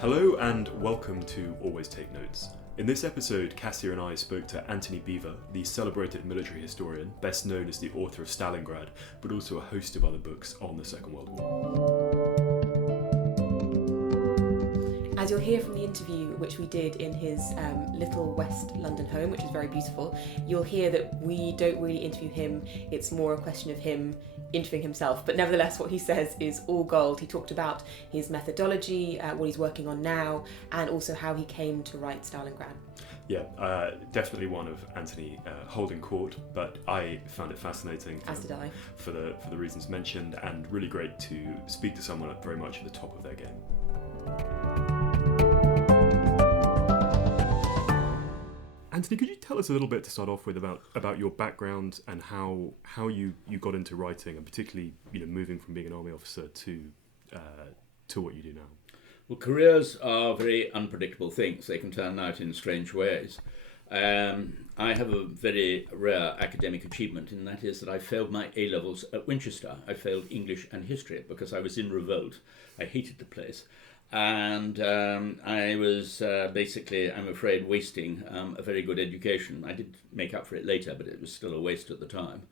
Hello and welcome to Always Take Notes. In this episode, Kassia and I spoke to Antony Beevor, the celebrated military historian, best known as the author of Stalingrad, but also a host of other books on the Second World War. As you'll hear from the interview, which we did in his little West London home, which is very beautiful, you'll hear that we don't really interview him. It's more a question of him interviewing himself. But nevertheless, what he says is all gold. He talked about his methodology, what he's working on now, and also how he came to write Stalingrad. Yeah, definitely one of Antony holding court, but I found it fascinating. As did I. For the reasons mentioned, and really great to speak to someone very much at the top of their game. Antony, could you tell us a little bit to start off with about your background and how you got into writing, and particularly moving from being an army officer to what you do now? Well, careers are very unpredictable things. They can turn out in strange ways. I have a very rare academic achievement, and that is that I failed my A-levels at Winchester. I failed English and history because I was in revolt. I hated the place. And I was basically, I'm afraid, wasting a very good education. I did make up for it later, but it was still a waste at the time.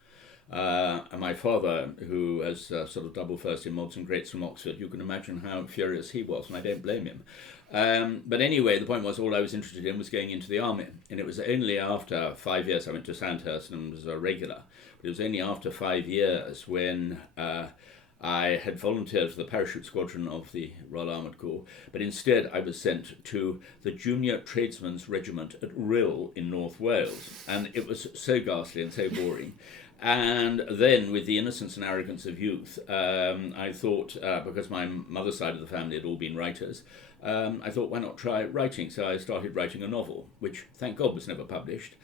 And my father, who has sort of double first in mods and greats from Oxford, you can imagine how furious he was, and I don't blame him. But anyway, the point was all I was interested in was going into the army. And it was only after 5 years, I went to Sandhurst and was a regular, but it was only after 5 years when I had volunteered for the parachute squadron of the Royal Armoured Corps, but instead I was sent to the Junior Tradesmen's Regiment at Rhyl in North Wales, and it was so ghastly and so boring. And then, with the innocence and arrogance of youth, I thought, because my mother's side of the family had all been writers, I thought, why not try writing? So I started writing a novel, which, thank God, was never published.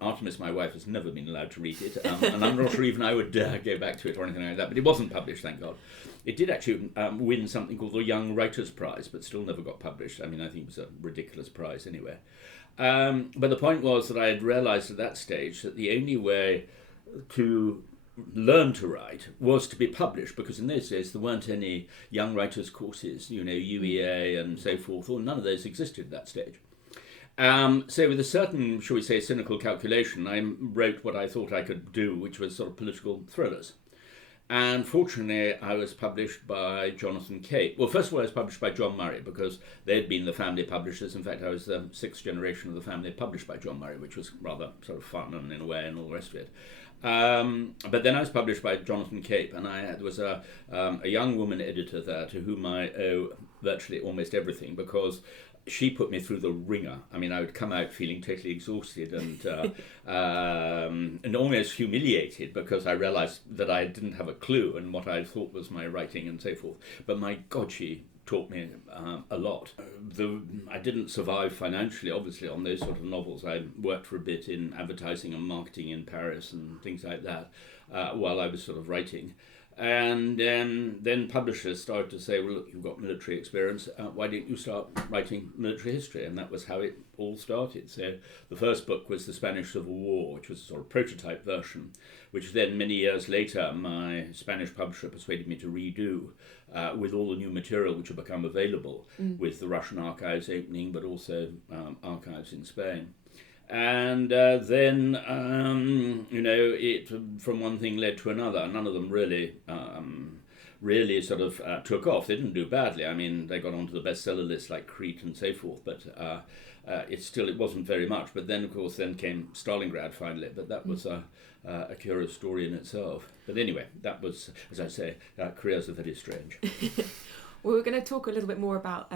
Artemis, my wife, has never been allowed to read it, and I'm not sure even I would go back to it or anything like that, but it wasn't published, thank God. It did actually win something called the Young Writers' Prize, but still never got published. I mean, I think it was a ridiculous prize anyway. But the point was that I had realised at that stage that the only way to learn to write was to be published, because in those days there weren't any young writers courses, UEA and so forth, or none of those existed at that stage. So with a certain, shall we say, cynical calculation, I wrote what I thought I could do, which was sort of political thrillers. And fortunately, I was published by Jonathan Cape. Well, first of all, I was published by John Murray, because they'd been the family publishers. In fact, I was the sixth generation of the family published by John Murray, which was rather sort of fun and in a way and all the rest of it. But then I was published by Jonathan Cape, and there was a young woman editor there to whom I owe virtually almost everything, because she put me through the ringer. I mean, I would come out feeling totally exhausted and almost humiliated, because I realised that I didn't have a clue and what I thought was my writing and so forth. But my God, she taught me a lot. I didn't survive financially, obviously, on those sort of novels. I worked for a bit in advertising and marketing in Paris and things like that while I was sort of writing. And then publishers started to say, well, look, you've got military experience, why don't you start writing military history? And that was how it all started. So the first book was The Spanish Civil War, which was a sort of prototype version, which then many years later my Spanish publisher persuaded me to redo with all the new material which had become available with the Russian archives opening, but also archives in Spain. And then, it from one thing led to another. None of them really sort of took off. They didn't do badly. I mean, they got onto the bestseller list like Crete and so forth, but it wasn't very much. But then, of course, came Stalingrad finally, but that was a curious story in itself. But anyway, that was, as I say, careers are very strange. Well, we're going to talk a little bit more about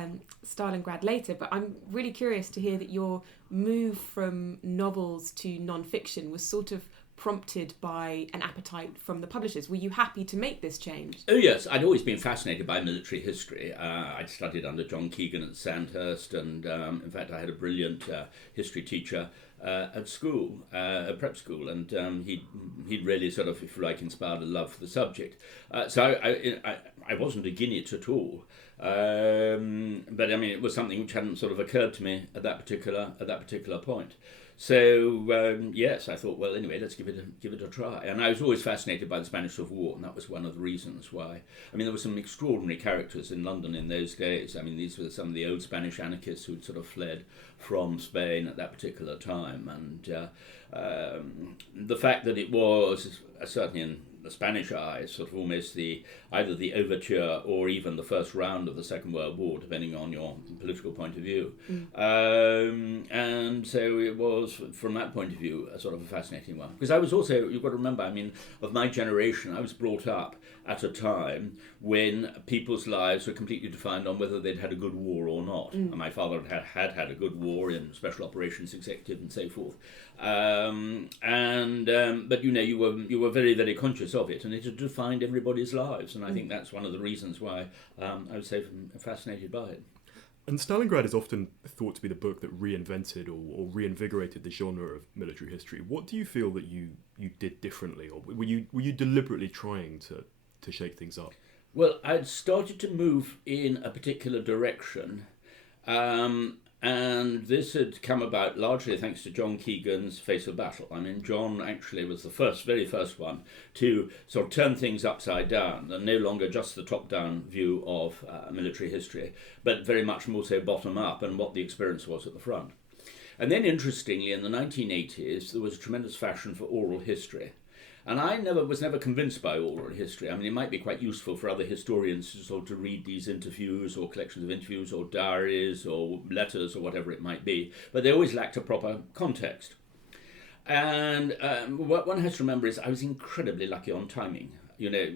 Stalingrad later, but I'm really curious to hear that your move from novels to non-fiction was sort of prompted by an appetite from the publishers. Were you happy to make this change? Oh yes, I'd always been fascinated by military history. I'd studied under John Keegan at Sandhurst, and in fact I had a brilliant history teacher at school, at prep school, and he'd really sort of, if you like, inspired a love for the subject. So I wasn't against it at all. but I mean, it was something which hadn't sort of occurred to me at that particular point. So yes, I thought, well, anyway, let's give it a try. And I was always fascinated by the Spanish Civil War, and that was one of the reasons why. I mean, there were some extraordinary characters in London in those days. I mean, these were some of the old Spanish anarchists who'd sort of fled from Spain at that particular time, and the fact that it was certainly in the Spanish eye, sort of almost either the overture or even the first round of the Second World War, depending on your political point of view. And so it was, from that point of view, a sort of a fascinating one. Because I was also, you've got to remember, I mean, of my generation, I was brought up at a time when people's lives were completely defined on whether they'd had a good war or not. And my father had a good war in Special Operations Executive and so forth. But you know, you were very, very conscious of it, and it had defined everybody's lives. And I think that's one of the reasons why I was so fascinated by it. And Stalingrad is often thought to be the book that reinvented or reinvigorated the genre of military history. What do you feel that you did differently, or were you deliberately trying to shake things up? Well, I'd started to move in a particular direction, and this had come about largely thanks to John Keegan's Face of Battle. I mean, John actually was the very first one to sort of turn things upside down, and no longer just the top-down view of military history, but very much more so bottom-up and what the experience was at the front. And then, interestingly, in the 1980s, there was a tremendous fashion for oral history. And I was never convinced by oral history. I mean, it might be quite useful for other historians to sort of read these interviews or collections of interviews or diaries or letters or whatever it might be, but they always lacked a proper context. And what one has to remember is I was incredibly lucky on timing. You know,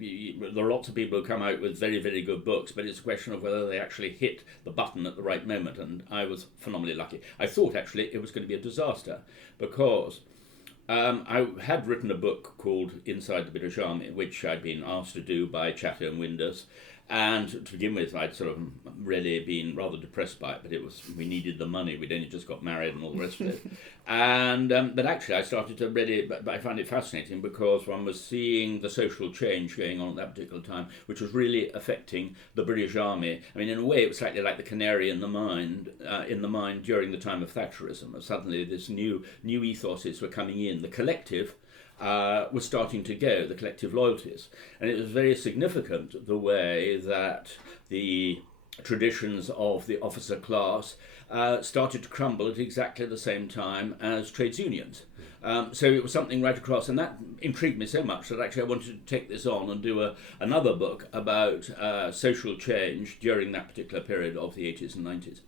there are lots of people who come out with very, very good books, but it's a question of whether they actually hit the button at the right moment, and I was phenomenally lucky. I thought actually it was going to be a disaster because I had written a book called Inside the British Army, which I'd been asked to do by Chatto and Windus. And to begin with, I'd sort of really been rather depressed by it, but we needed the money. We'd only just got married and all the rest of it. And but actually, I started to but I found it fascinating because one was seeing the social change going on at that particular time, which was really affecting the British Army. I mean, in a way, it was slightly like the canary in the mine during the time of Thatcherism. Suddenly, this new ethoses were coming in. The collective was starting to go, the collective loyalties. And it was very significant the way that the traditions of the officer class started to crumble at exactly the same time as trades unions. So it was something right across, and that intrigued me so much that actually I wanted to take this on and do another book about social change during that particular period of the 80s and 90s.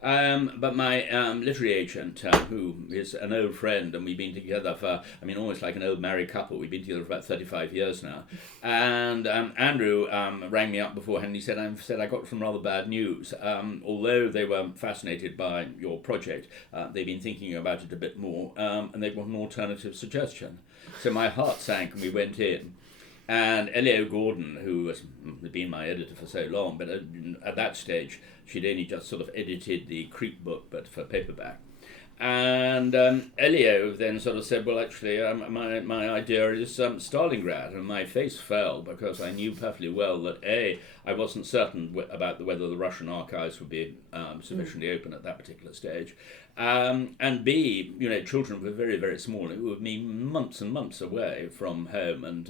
But my literary agent, who is an old friend, and we've been together for, I mean, almost like an old married couple. We've been together for about 35 years now. And Andrew rang me up beforehand, and he said, I got some rather bad news. Although they were fascinated by your project, they've been thinking about it a bit more, and they want an alternative suggestion. So my heart sank, and we went in. And Elio Gordon, who had been my editor for so long, but at that stage, she'd only just sort of edited the Crete book, but for paperback. And Elio then sort of said, well, actually, my idea is Stalingrad. And my face fell because I knew perfectly well that, A, I wasn't certain about whether the Russian archives would be sufficiently open at that particular stage. And B, you know, children were very, very small. It would mean months and months away from home. And,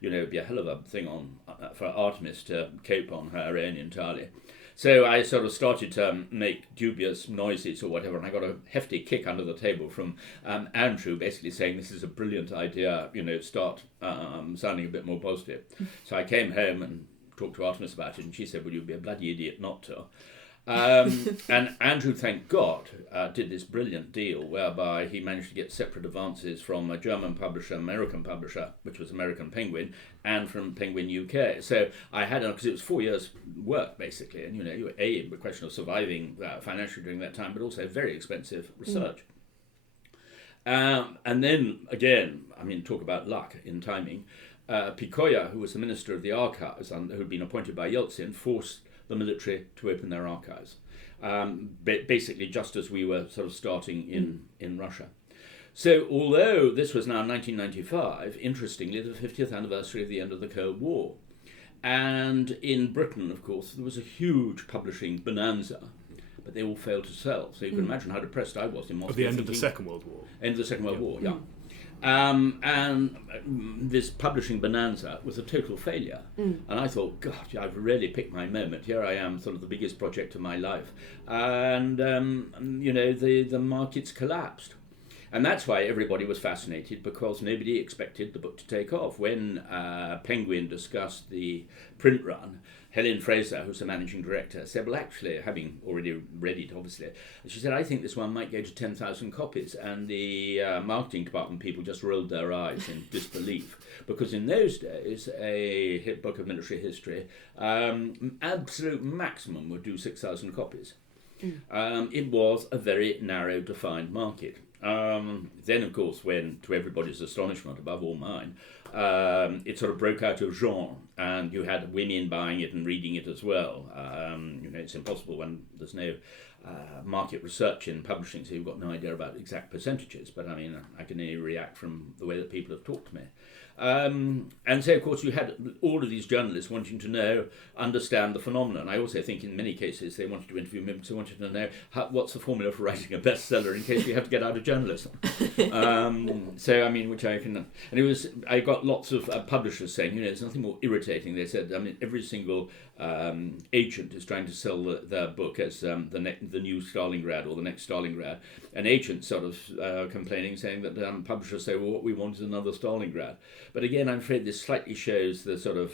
you know, it'd be a hell of a thing for Artemis to cope on her own entirely. So I sort of started to make dubious noises or whatever, and I got a hefty kick under the table from Andrew, basically saying, this is a brilliant idea, you know, start sounding a bit more positive. So I came home and talked to Artemis about it, and she said, well, you'd be a bloody idiot not to. And Andrew, thank God, did this brilliant deal whereby he managed to get separate advances from a German publisher, American publisher, which was American Penguin, and from Penguin UK. So I had, because it was 4 years work basically, and you know, you were a question of surviving financially during that time, but also very expensive research. And then again, I mean, talk about luck in timing. Picoya, who was the Minister of the Archives and who had been appointed by Yeltsin, forced the military to open their archives, basically just as we were sort of starting in Russia. So although this was now 1995, interestingly, the 50th anniversary of the end of the Cold War. And in Britain, of course, there was a huge publishing bonanza, but they all failed to sell. So you can imagine how depressed I was in Moscow. At the end of the Second World War. End of the Second World War, yeah. And this publishing bonanza was a total failure. And I thought, God, I've really picked my moment. Here I am, sort of the biggest project of my life. And, the markets collapsed. And that's why everybody was fascinated, because nobody expected the book to take off. When Penguin discussed the print run, Helen Fraser, who's the managing director, said, well, actually, having already read it, obviously, she said, I think this one might go to 10,000 copies. And the marketing department people just rolled their eyes in disbelief, because in those days, a hit book of military history, absolute maximum would do 6,000 copies. It was a very narrow, defined market. Then, of course, when, to everybody's astonishment, above all mine, it sort of broke out of genre, and you had women buying it and reading it as well. It's impossible when there's no market research in publishing, so you've got no idea about exact percentages, but I mean, I can only react from the way that people have talked to me. And so, of course, you had all of these journalists wanting to understand the phenomenon. I also think in many cases they wanted to interview me because they wanted to know what's the formula for writing a bestseller in case we have to get out of journalism. So, I mean, which I can... And I got lots of publishers saying, there's nothing more irritating. They said, I mean, every single agent is trying to sell their book as the new Stalingrad or the next Stalingrad. An agent sort of complaining, saying that publishers say, well, what we want is another Stalingrad. But again, I'm afraid this slightly shows the sort of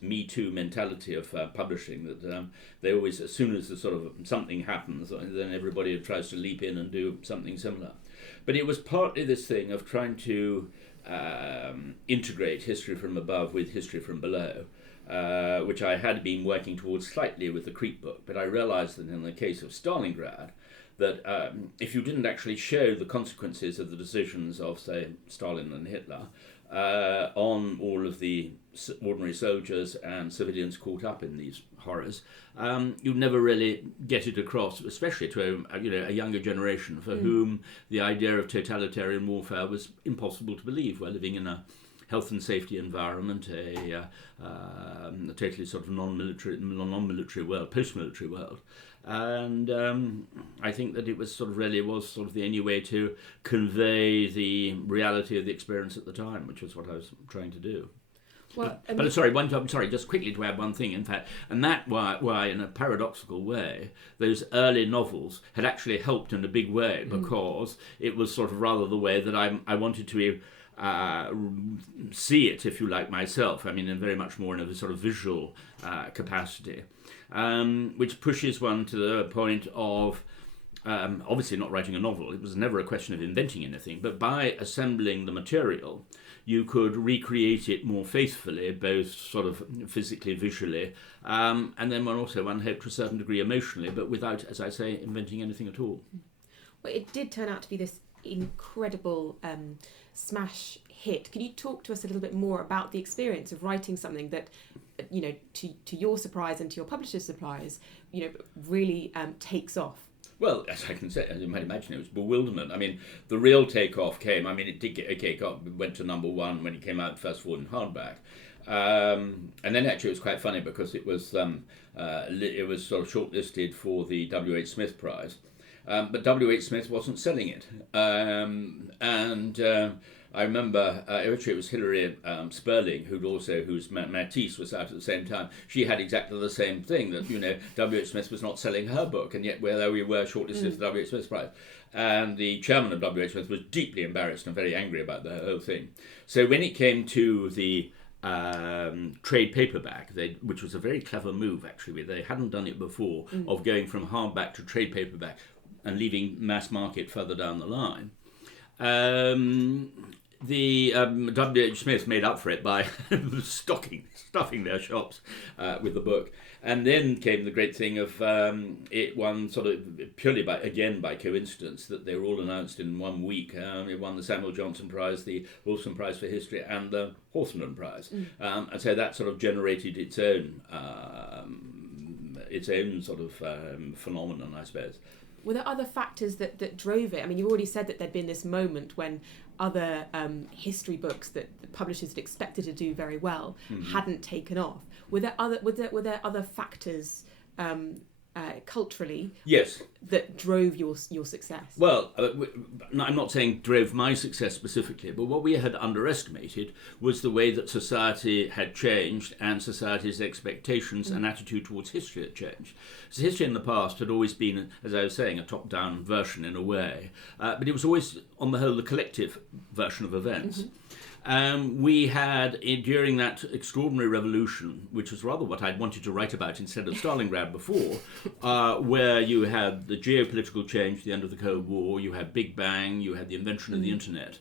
Me Too mentality of publishing, that they always, as soon as the sort of something happens, then everybody tries to leap in and do something similar. But it was partly this thing of trying to integrate history from above with history from below, which I had been working towards slightly with the Crete book, but I realized that in the case of Stalingrad, that if you didn't actually show the consequences of the decisions of, say, Stalin and Hitler on all of the ordinary soldiers and civilians caught up in these horrors, you'd never really get it across, especially to a younger generation for whom the idea of totalitarian warfare was impossible to believe. We're living in a health and safety environment, a totally sort of non-military world, post-military world. And I think that it was sort of the only way to convey the reality of the experience at the time, which was what I was trying to do. Well, but just quickly to add one thing, in fact, and that why in a paradoxical way, those early novels had actually helped in a big way, because it was sort of rather the way that I wanted to see it, if you like, myself. I mean, in very much more in a sort of visual capacity, which pushes one to the point of obviously not writing a novel. It was never a question of inventing anything, but by assembling the material, you could recreate it more faithfully, both sort of physically, visually, and then one hoped to a certain degree emotionally, but without, as I say, inventing anything at all. Well, it did turn out to be this incredible smash hit. Can you talk to us a little bit more about the experience of writing something that, to your surprise and to your publisher's surprise, really takes off? Well, as I can say, as you might imagine, it was bewilderment. I mean, the real takeoff came. I mean, it did get a takeoff. It went to number one when it came out first of all in hardback, and then actually it was quite funny because it was sort of shortlisted for the W.H. Smith Prize, but W.H. Smith wasn't selling it, I remember, actually it was Hilary Sperling, whose Matisse was out at the same time. She had exactly the same thing, that, W.H. Smith was not selling her book, and yet there we were shortlisted for the W.H. Smith Prize. And the chairman of W.H. Smith was deeply embarrassed and very angry about the whole thing. So when it came to the trade paperback, which was a very clever move, actually, they hadn't done it before, of going from hardback to trade paperback and leaving mass market further down the line. The W.H. Smith made up for it by stuffing their shops with the book. And then came the great thing of it won sort of purely by coincidence, that they were all announced in 1 week. It won the Samuel Johnson Prize, the Wilson Prize for History, and the Hawthornden Prize. And so that sort of generated its own sort of phenomenon, I suppose. Were there other factors that drove it? I mean, you already said that there'd been this moment when other history books that the publishers had expected to do very well hadn't taken off. Were there other factors culturally? Yes. That drove your success? Well, I'm not saying drove my success specifically, but what we had underestimated was the way that society had changed and society's expectations and attitude towards history had changed. So history in the past had always been, as I was saying, a top-down version in a way, but it was always, on the whole, the collective version of events. We had, during that extraordinary revolution, which was rather what I'd wanted to write about instead of Stalingrad before, where you had the geopolitical change, the end of the Cold War, you had Big Bang, you had the invention of the internet,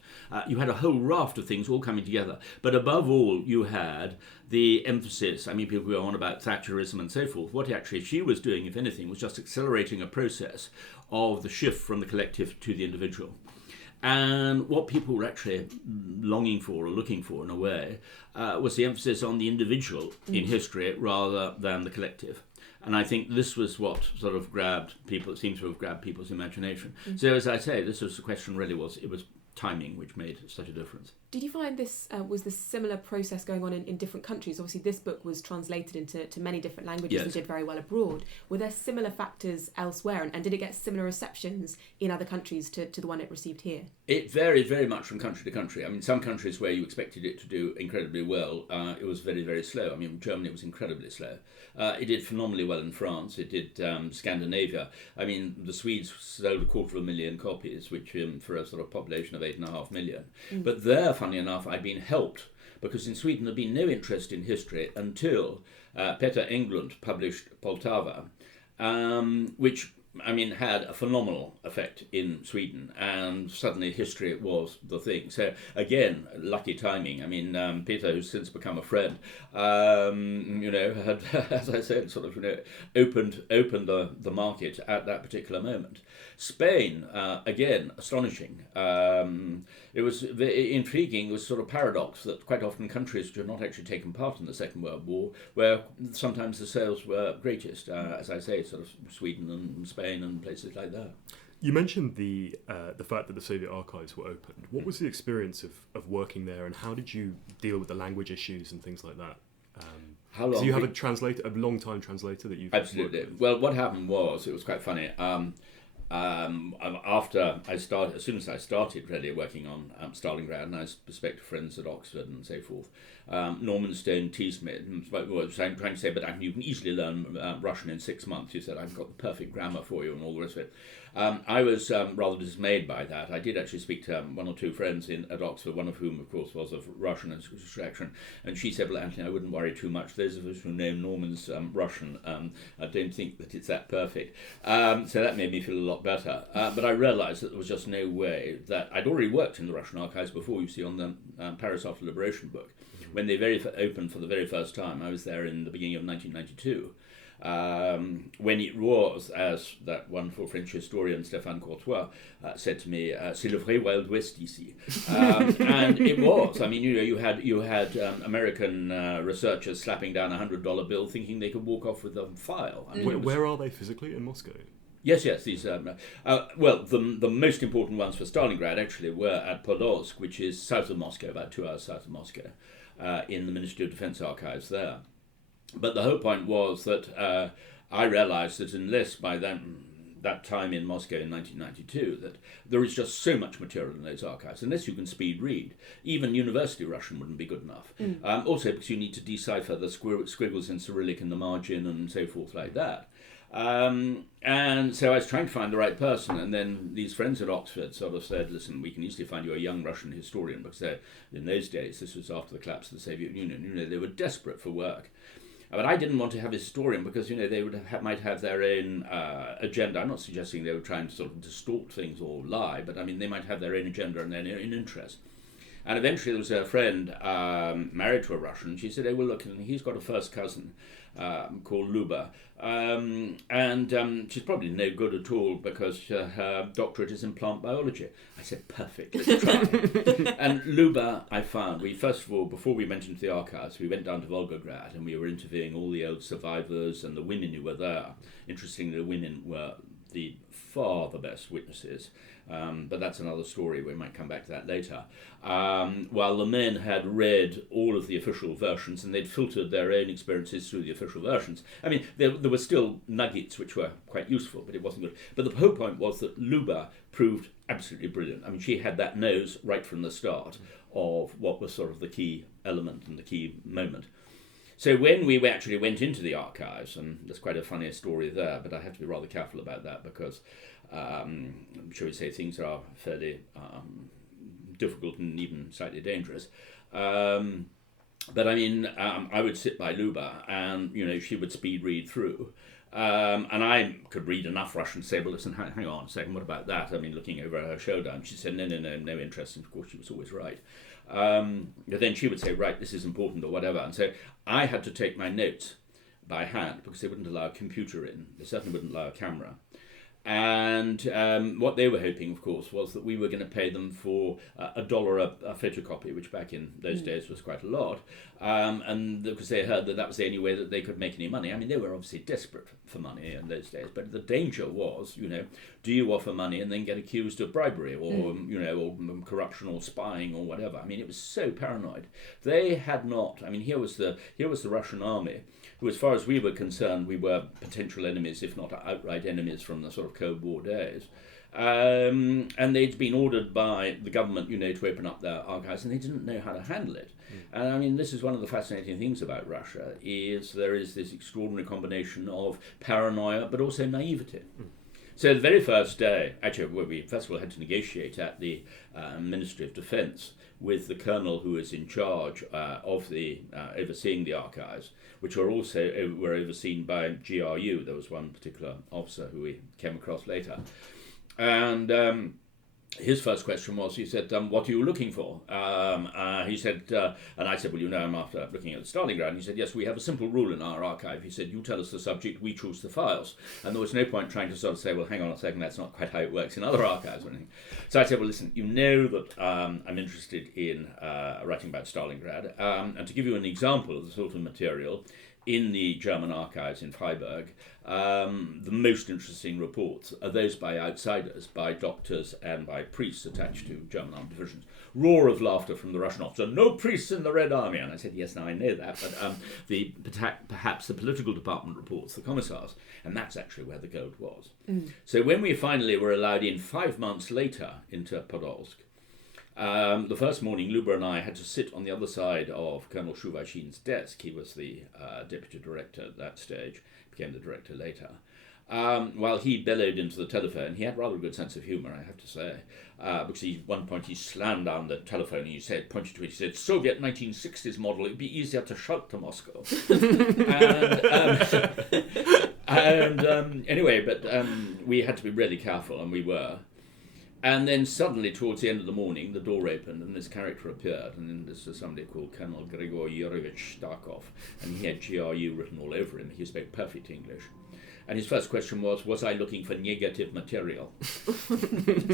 you had a whole raft of things all coming together. But above all, you had the emphasis, I mean, people go on about Thatcherism and so forth. What actually she was doing, if anything, was just accelerating a process of the shift from the collective to the individual. And what people were actually longing for or looking for, in a way, was the emphasis on the individual in history rather than the collective. And I think this was what sort of grabbed people, it seems to have grabbed people's imagination. So as I say, this was the question really was, it was timing which made such a difference. Did you find this was this similar process going on in different countries? Obviously, this book was translated into many different languages and did very well abroad. Were there similar factors elsewhere, and did it get similar receptions in other countries to the one it received here? It varied very much from country to country. I mean, some countries where you expected it to do incredibly well, it was very, very slow. I mean, Germany was incredibly slow. It did phenomenally well in France. It did Scandinavia. I mean, the Swedes sold 250,000 copies, which for a sort of population of 8.5 million. But there, funny enough, I'd been helped because in Sweden there'd been no interest in history until Peter Englund published Poltava, which, I mean, had a phenomenal effect in Sweden, and suddenly history was the thing. So again, lucky timing. I mean, Peter, who's since become a friend, had, as I said, sort of, opened the market at that particular moment. Spain, again, astonishing. It was very intriguing. It was sort of paradox that quite often countries which had not actually taken part in the Second World War, where sometimes the sales were greatest, as I say, sort of Sweden and Spain and places like that. You mentioned the fact that the Soviet archives were opened. What was the experience of working there, and how did you deal with the language issues and things like that? How long? Do you have a long-time translator that you've Absolutely. worked with? Well, what happened was, it was quite funny. After I started, as soon as I started really working on Stalingrad, and I had prospective friends at Oxford and so forth, Norman Stone teased me. Was trying to say, but you can easily learn Russian in 6 months. He said, I've got the perfect grammar for you and all the rest of it. I was rather dismayed by that. I did actually speak to one or two friends at Oxford, one of whom, of course, was of Russian extraction, and she said, well, Anthony, I wouldn't worry too much. Those of us who know Norman's Russian, I don't think that it's that perfect. So that made me feel a lot better. But I realised that there was just no way that I'd already worked in the Russian archives before, you see, on the Paris After Liberation book. When they opened for the very first time, I was there in the beginning of 1992. When it was, as that wonderful French historian Stéphane Courtois said to me, c'est le vrai Wild West ici. And it was. I mean, you had American researchers slapping down a $100 bill thinking they could walk off with a file. I mean, where are they physically? In Moscow? Yes. These well, the most important ones for Stalingrad actually were at Podolsk, which is south of Moscow, about 2 hours south of Moscow, in the Ministry of Defense archives there. But the whole point was that I realised that unless by that time in Moscow in 1992, that there is just so much material in those archives, unless you can speed read, even university Russian wouldn't be good enough. Also because you need to decipher the squiggles in Cyrillic in the margin and so forth like that. And so I was trying to find the right person, and then these friends at Oxford sort of said, listen, we can easily find you a young Russian historian, because in those days, this was after the collapse of the Soviet Union, they were desperate for work. But I didn't want to have a historian because, they might have their own agenda. I'm not suggesting they were trying to sort of distort things or lie, but I mean, they might have their own agenda and their own interest. And eventually there was a friend married to a Russian. She said, oh, well, look, he's got a first cousin called Luba. And she's probably no good at all because her doctorate is in plant biology. I said, perfect, let's try. And Luba, I found, first of all, before we went into the archives, we went down to Volgograd and we were interviewing all the old survivors and the women who were there. Interestingly, the women were far the best witnesses. But that's another story. We might come back to that later. While the men had read all of the official versions and they'd filtered their own experiences through the official versions. I mean, there were still nuggets which were quite useful, but it wasn't good. But the whole point was that Luba proved absolutely brilliant. I mean, she had that nose right from the start of what was sort of the key element and the key moment. So when we actually went into the archives, and there's quite a funny story there, but I have to be rather careful about that because, shall we say, things are fairly difficult and even slightly dangerous. But I mean, I would sit by Luba and, she would speed read through. And I could read enough Russian to say, well, listen, hang on a second, what about that? I mean, looking over her shoulder, and she said, no interest. And of course, she was always right. But then she would say, right, this is important or whatever. And so I had to take my notes by hand because they wouldn't allow a computer in. They certainly wouldn't allow a camera. And what they were hoping, of course, was that we were going to pay them for $1 a photocopy, which back in those days was quite a lot. And because they heard that was the only way that they could make any money. I mean, they were obviously desperate for money in those days. But the danger was, do you offer money and then get accused of bribery or, or corruption or spying or whatever? I mean, it was so paranoid. They had not. I mean, here was the Russian army, who, as far as we were concerned, we were potential enemies, if not outright enemies from the sort of Cold War days. And they'd been ordered by the government, to open up their archives, and they didn't know how to handle it. And I mean, this is one of the fascinating things about Russia, is there is this extraordinary combination of paranoia, but also naivety. So the very first day, actually, we first of all had to negotiate at the Ministry of Defence with the colonel who was in charge of the overseeing the archives, which were also were overseen by GRU. There was one particular officer who we came across later. And his first question was, he said, what are you looking for? He said, and I said, well, I'm after looking at Stalingrad. And he said, yes, we have a simple rule in our archive. He said, you tell us the subject, we choose the files. And there was no point trying to sort of say, well, hang on a second, that's not quite how it works in other archives or anything. So I said, well, listen, that I'm interested in writing about Stalingrad. And to give you an example of the sort of material, in the German archives in Freiburg, the most interesting reports are those by outsiders, by doctors and by priests attached to German armed divisions. Roar of laughter from the Russian officer, no priests in the Red Army. And I said, yes, now I know that, but perhaps the political department reports, the commissars, and that's actually where the gold was. So when we finally were allowed in 5 months later into Podolsk, the first morning, Luba and I had to sit on the other side of Colonel Shuvashin's desk. He was the deputy director at that stage, became the director later. While he bellowed into the telephone, he had rather a good sense of humour, I have to say, because at one point he slammed down the telephone and he said, pointed to it, he said, Soviet 1960s model, it'd be easier to shout to Moscow. Anyway, but we had to be really careful, and we were. And then suddenly, towards the end of the morning, the door opened and this character appeared. And then this was somebody called Colonel Grigor Yurovich Starkov. And he had GRU written all over him. He spoke perfect English. And his first question was I looking for negative material?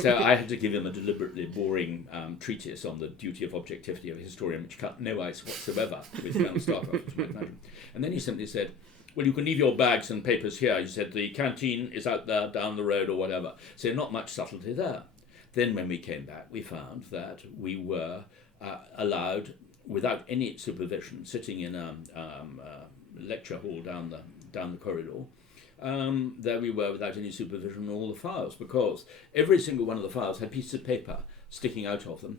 So I had to give him a deliberately boring treatise on the duty of objectivity of a historian, which cut no ice whatsoever with Colonel Starkov, as you might imagine. And then he simply said, well, you can leave your bags and papers here. He said, the canteen is out there, down the road or whatever. So not much subtlety there. Then when we came back, we found that we were allowed, without any supervision, sitting in a lecture hall down the corridor. There we were without any supervision on all the files, because every single one of the files had pieces of paper sticking out of them,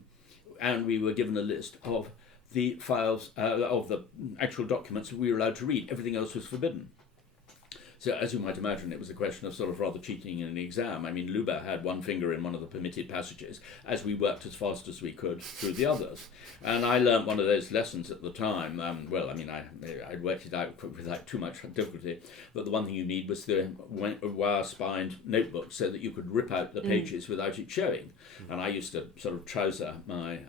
and we were given a list of the files, of the actual documents that we were allowed to read. Everything else was forbidden. So as you might imagine, it was a question of sort of rather cheating in an exam. I mean, Luba had one finger in one of the permitted passages as we worked as fast as we could through the others. And I learned one of those lessons at the time. I worked it out without too much difficulty, but the one thing you need was the wire-spined notebook so that you could rip out the pages without it showing. And I used to sort of trouser my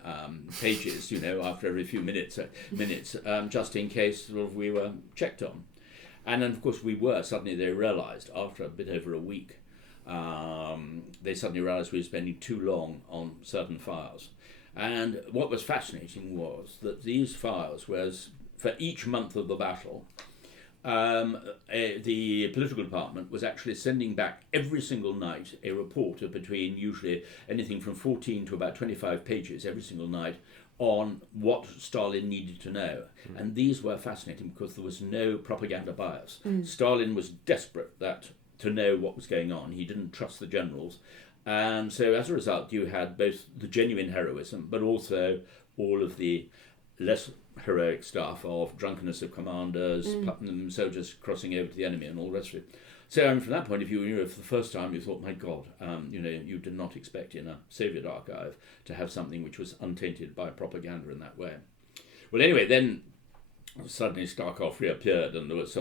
pages, after every few minutes, just in case we were checked on. And then, of course, they realised, after a bit over a week, they suddenly realised we were spending too long on certain files. And what was fascinating was that these files was, for each month of the battle, the political department was actually sending back every single night a report of between usually anything from 14 to about 25 pages every single night on what Stalin needed to know. And these were fascinating because there was no propaganda bias. Stalin was desperate to know what was going on. He didn't trust the generals. And so as a result, you had both the genuine heroism, but also all of the less heroic stuff of drunkenness of commanders, soldiers crossing over to the enemy and all the rest of it. So from that point of view, for the first time you thought, my God, you did not expect in a Soviet archive to have something which was untainted by propaganda in that way. Well, anyway, then suddenly Starkov reappeared, and there was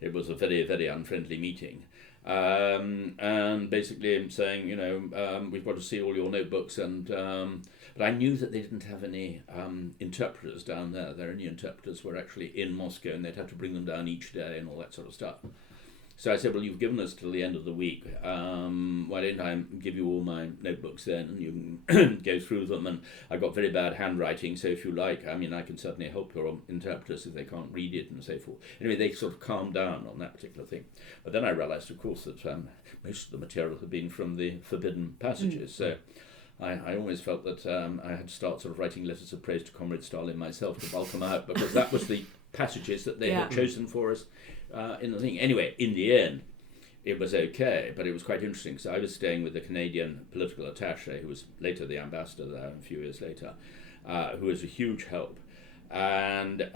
it was a very, very unfriendly meeting. And basically saying, we've got to see all your notebooks, and but I knew that they didn't have any interpreters down there. Their only interpreters were actually in Moscow, and they'd have to bring them down each day and all that sort of stuff. So I said, well, you've given us till the end of the week. Why don't I give you all my notebooks then, and you can go through them? And I've got very bad handwriting, so if you like, I can certainly help your interpreters if they can't read it and so forth. Anyway, they sort of calmed down on that particular thing. But then I realised, of course, that most of the material had been from the forbidden passages. So I always felt that I had to start sort of writing letters of praise to Comrade Stalin myself to bulk them out, because that was the passages that they had chosen for us in the thing. Anyway, in the end, it was okay, but it was quite interesting because I was staying with the Canadian political attaché, who was later the ambassador there a few years later, who was a huge help. And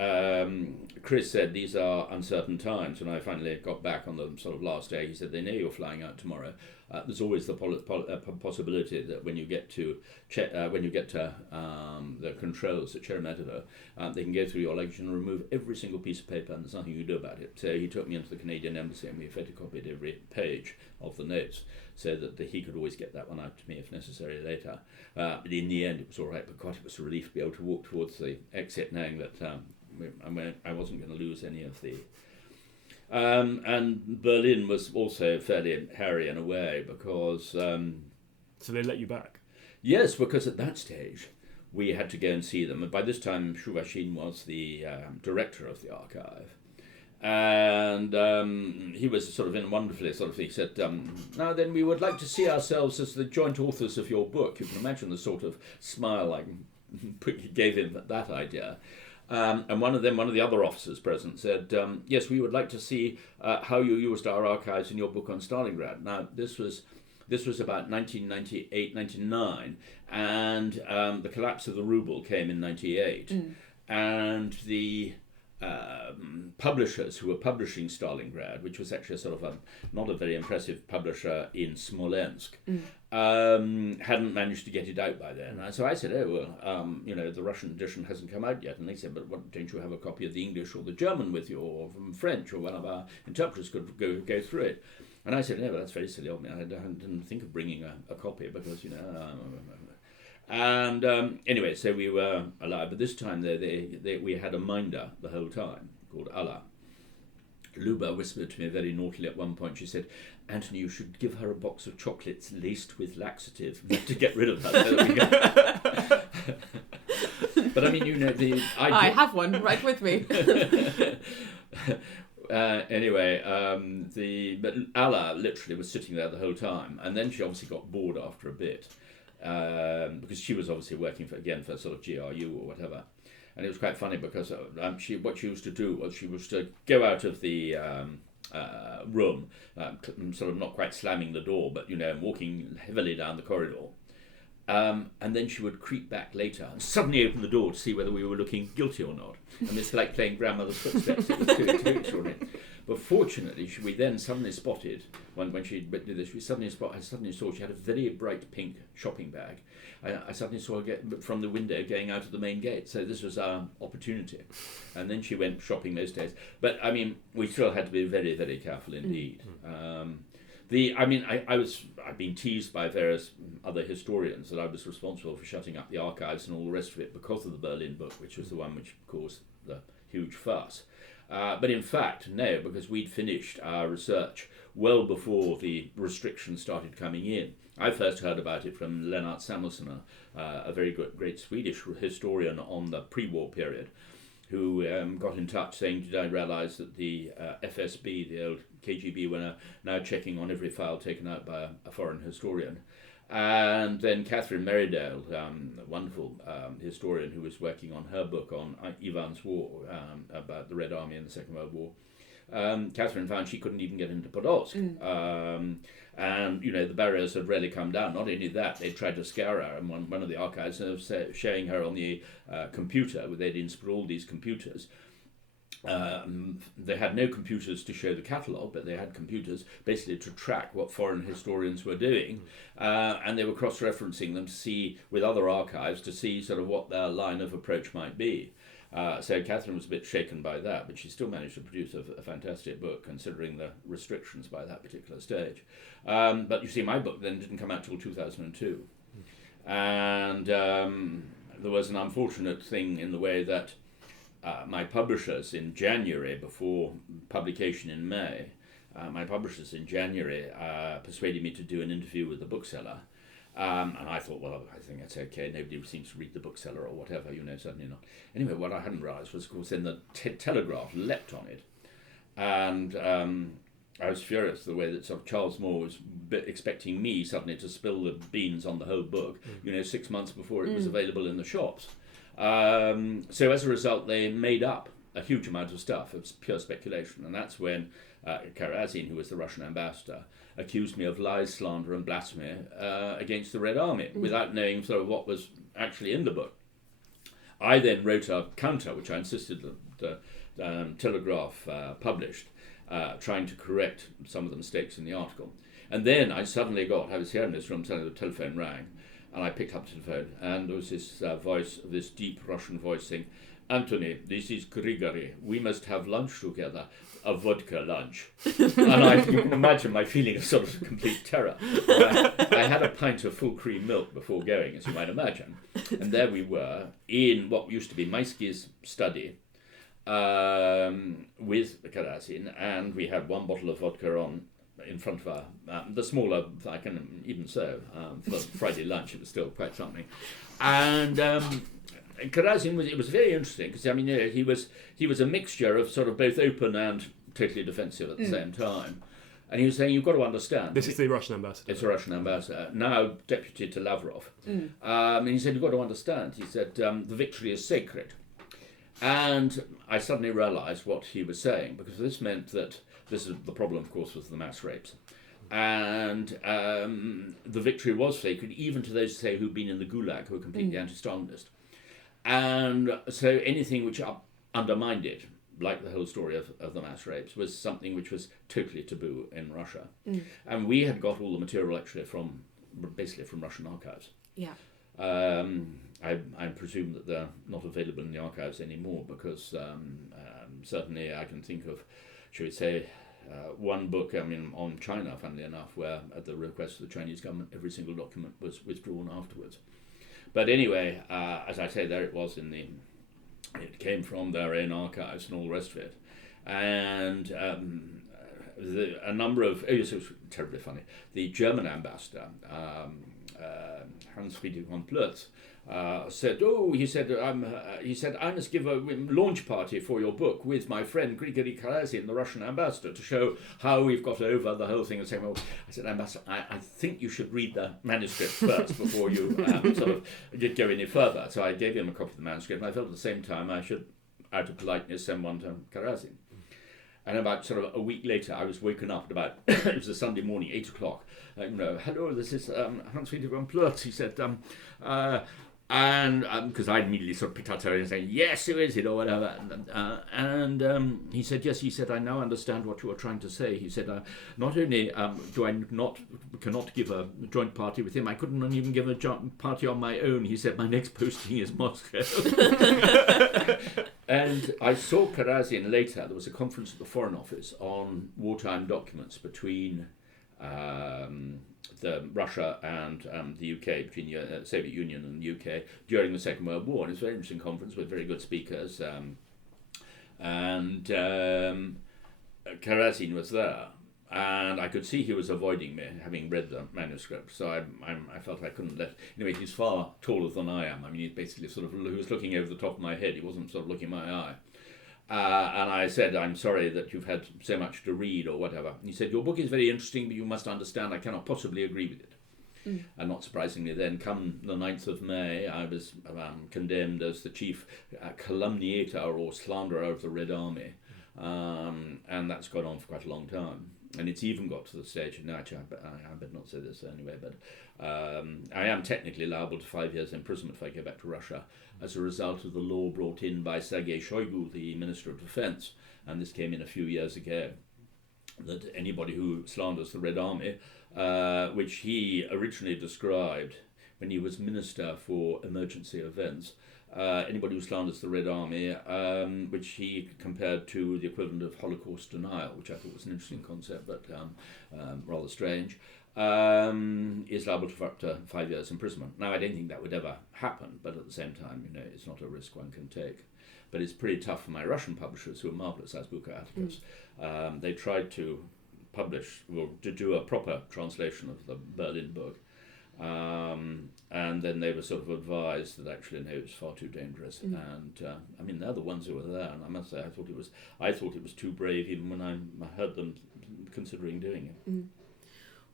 Chris said, these are uncertain times. When I finally got back on the sort of last day, he said, they know you're flying out tomorrow. There's always the possibility that when you get to the controls at Sheremetyevo, they can go through your luggage and remove every single piece of paper, and there's nothing you can do about it. So he took me into the Canadian embassy, and we photocopied every page of the notes so that he could always get that one out to me if necessary later. But in the end, it was all right. But God, it was a relief to be able to walk towards the exit, knowing that I wasn't going to lose any of the. And Berlin was also fairly hairy in a way because. So they let you back? Yes, because at that stage we had to go and see them. And by this time, Shuvashin was the director of the archive. And he was sort of in wonderfully he said, now then we would like to see ourselves as the joint authors of your book. You can imagine the sort of smile I gave him at that idea. And one of the other officers present said, yes, we would like to see how you used our archives in your book on Stalingrad. Now, this was about 1998, 99, and the collapse of the ruble came in 98. And the publishers who were publishing Stalingrad, which was actually sort of not a very impressive publisher in Smolensk, hadn't managed to get it out by then. So I said, the Russian edition hasn't come out yet. And they said, but don't you have a copy of the English or the German with you, or from French, or one of our interpreters could go through it? And I said, no, but that's very silly of me. I didn't think of bringing a copy because, And anyway, so we were allowed. But this time we had a minder the whole time called Allah. Luba whispered to me very naughtily at one point. She said, Antony, you should give her a box of chocolates laced with laxative to get rid of her. So that we But I mean, the idea... I have one right with me. Anyway, but Allah literally was sitting there the whole time, and then she obviously got bored after a bit because she was obviously working for sort of GRU or whatever, and it was quite funny because what she used to do was she was to go out of the room, sort of not quite slamming the door, but walking heavily down the corridor. And then she would creep back later and suddenly open the door to see whether we were looking guilty or not. And it's like playing grandmother's footsteps. It was too extraordinary. But fortunately, we then suddenly spotted, when she did this, I suddenly saw she had a very bright pink shopping bag. I suddenly saw her from the window going out of the main gate. So this was our opportunity. And then she went shopping most days. But, I mean, we still had to be very, very careful indeed. I've been teased by various other historians that I was responsible for shutting up the archives and all the rest of it because of the Berlin book, which was the one which caused the huge fuss. But in fact, no, because we'd finished our research well before the restrictions started coming in. I first heard about it from Lennart Samuelsson, a very great Swedish historian on the pre-war period. who got in touch saying, did I realise that the FSB, the old KGB, were now checking on every file taken out by a foreign historian. And then Catherine Merridale, a wonderful historian who was working on her book on Ivan's War, about the Red Army in the Second World War. Catherine found she couldn't even get into Podolsk. And, you know, the barriers had really come down. Not only that, they tried to scare her, and one of the archives was showing her on the computer, where they'd installed these computers. They had no computers to show the catalogue, but they had computers basically to track what foreign historians were doing, and they were cross-referencing them to see, with other archives, to see sort of what their line of approach might be. So Catherine was a bit shaken by that, but she still managed to produce a fantastic book, considering the restrictions by that particular stage. But you see, my book then didn't come out till 2002. And there was an unfortunate thing in the way that my publishers in January, before publication in May, persuaded me to do an interview with the bookseller. And I thought, well, I think that's okay. Nobody seems to read the bookseller or whatever, you know, certainly not. Anyway, what I hadn't realised was, of course, then the Telegraph leapt on it. And I was furious the way that sort of Charles Moore was expecting me suddenly to spill the beans on the whole book, you know, 6 months before it was available in the shops. So as a result, they made up a huge amount of stuff. It was pure speculation. And that's when Karazin, who was the Russian ambassador, accused me of lies, slander and blasphemy against the Red Army, without knowing sort of what was actually in the book. I then wrote a counter, which I insisted that the Telegraph published, trying to correct some of the mistakes in the article. And then I suddenly I was here in this room, suddenly the telephone rang, and I picked up the telephone, and there was this voice, this deep Russian voice saying, "Antony, this is Grigory. We must have lunch together, a vodka lunch." And you can imagine my feeling of sort of complete terror. I had a pint of full cream milk before going, as you might imagine. And there we were in what used to be Maisky's study with Karazin, and we had one bottle of vodka in front of her. The smaller, I can even so, for Friday lunch, it was still quite something. And Karazin it was very interesting, because I mean, he was a mixture of sort of both open and totally defensive at the same time. And he was saying, you've got to understand. This is the Russian ambassador. It's a Russian ambassador, now deputy to Lavrov. And he said, you've got to understand. He said, the victory is sacred. And I suddenly realised what he was saying, because this meant that this is the problem, of course, was the mass rapes. And the victory was sacred, even to those, say, who'd been in the Gulag, who were completely anti-Stalinist. And so anything which undermined it, like the whole story of the mass rapes, was something which was totally taboo in Russia. And we had got all the material actually basically from Russian archives. Yeah. I presume that they're not available in the archives anymore, because certainly I can think of, shall we say, one book, I mean, on China, funnily enough, where at the request of the Chinese government, every single document was withdrawn afterwards. But anyway, as I say, there it was it came from their own archives and all the rest of it. And a number of, it was terribly funny, the German ambassador, Hans Friedrich von Plötz, said, I must give a launch party for your book with my friend Grigory Karazin, the Russian ambassador, to show how we've got over the whole thing. And saying, well, I said, Ambassador, I think you should read the manuscript first before you sort of go any further. So I gave him a copy of the manuscript, and I felt at the same time I should, out of politeness, send one to Karazin. And about sort of a week later, I was woken up at about, it was a Sunday morning, 8 o'clock. Hello, this is Hans Friedrich von Plötz. He said, and because I immediately sort of picked out her and saying, yes, who is it, or whatever. And he said, yes, he said, I now understand what you are trying to say. He said, not only do I cannot give a joint party with him, I couldn't even give a joint party on my own. He said, my next posting is Moscow. And I saw Karazin later. There was a conference at the Foreign Office on wartime documents between Russia and the UK, between the Soviet Union and the UK during the Second World War. And it was a very interesting conference with very good speakers. And Karazin was there. and I could see he was avoiding me, having read the manuscript. So I felt I couldn't let. Anyway, he's far taller than I am. I mean, he basically he was looking over the top of my head. He wasn't sort of looking my eye. And I said, I'm sorry that you've had so much to read or whatever. And he said, your book is very interesting, but you must understand I cannot possibly agree with it. And not surprisingly then, come the 9th of May, I was condemned as the chief calumniator or slanderer of the Red Army. And that's gone on for quite a long time. And it's even got to the stage, no, actually, I better not say this anyway, but I am technically liable to 5 years imprisonment if I go back to Russia as a result of the law brought in by Sergei Shoigu, the Minister of Defense, and this came in a few years ago, that anybody who slanders the Red Army, which he originally described when he was Minister for Emergency Events, anybody who slanders the Red Army, which he compared to the equivalent of Holocaust denial, which I thought was an interesting concept, but rather strange, is liable for up to 5 years imprisonment. Now, I don't think that would ever happen, but at the same time, it's not a risk one can take. But it's pretty tough for my Russian publishers, who are marvellous, as Artemis. They tried to publish, or to do a proper translation of the Berlin book, and then they were sort of advised that actually no, it's far too dangerous. And I mean, they're the ones who were there, and I must say I thought it was too brave even when I heard them considering doing it.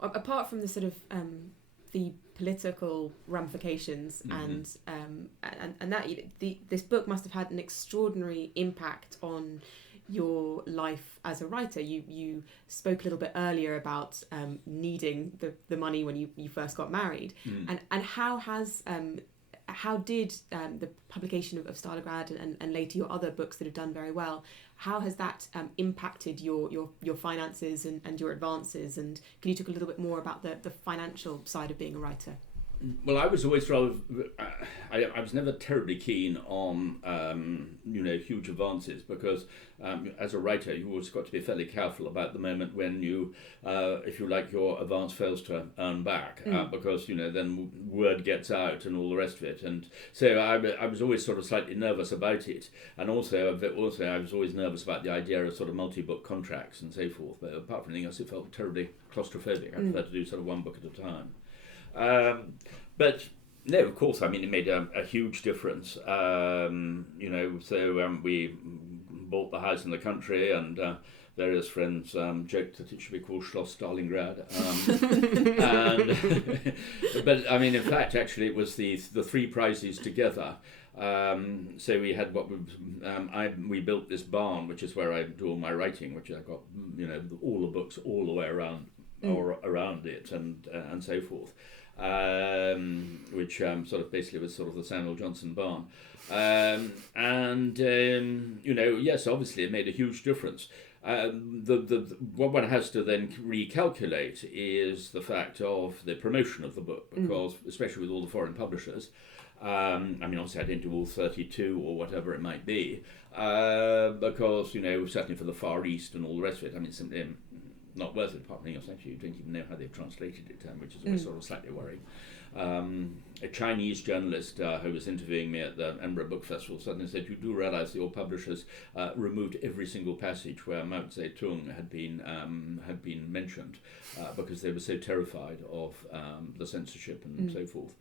Apart from the sort of the political ramifications and that this book must have had an extraordinary impact on your life as a writer. You spoke a little bit earlier about needing the money when you first got married, and how did the publication of Stalingrad and later your other books that have done very well, how has that impacted your finances and your advances? And can you talk a little bit more about the financial side of being a writer? Well, I was always rather. I was never terribly keen on huge advances, because as a writer you always got to be fairly careful about the moment when you, if you like, your advance fails to earn back, because then word gets out and all the rest of it, and so I was always sort of slightly nervous about it, and also I was always nervous about the idea of sort of multi-book contracts and so forth. But apart from anything else, it felt terribly claustrophobic. I preferred to do sort of one book at a time. But no, of course, I mean, it made a huge difference. So we bought the house in the country, and various friends joked that it should be called Schloss Stalingrad. But I mean, in fact, actually, it was the three prizes together. So we had we built this barn, which is where I do all my writing, which I got, all the books all the way around or around it, and so forth. Which sort of basically was sort of the Samuel Johnson barn, yes, obviously it made a huge difference. What one has to then recalculate is the fact of the promotion of the book, because especially with all the foreign publishers, I mean, obviously I didn't do all 32 or whatever it might be, because certainly for the Far East and all the rest of it, I mean, simply not worth it. Apart from anything else, actually, you don't even know how they've translated it, which is always sort of slightly worrying. A Chinese journalist who was interviewing me at the Edinburgh Book Festival suddenly said, "You do realise that your publishers removed every single passage where Mao Zedong had been mentioned, because they were so terrified of the censorship and so forth."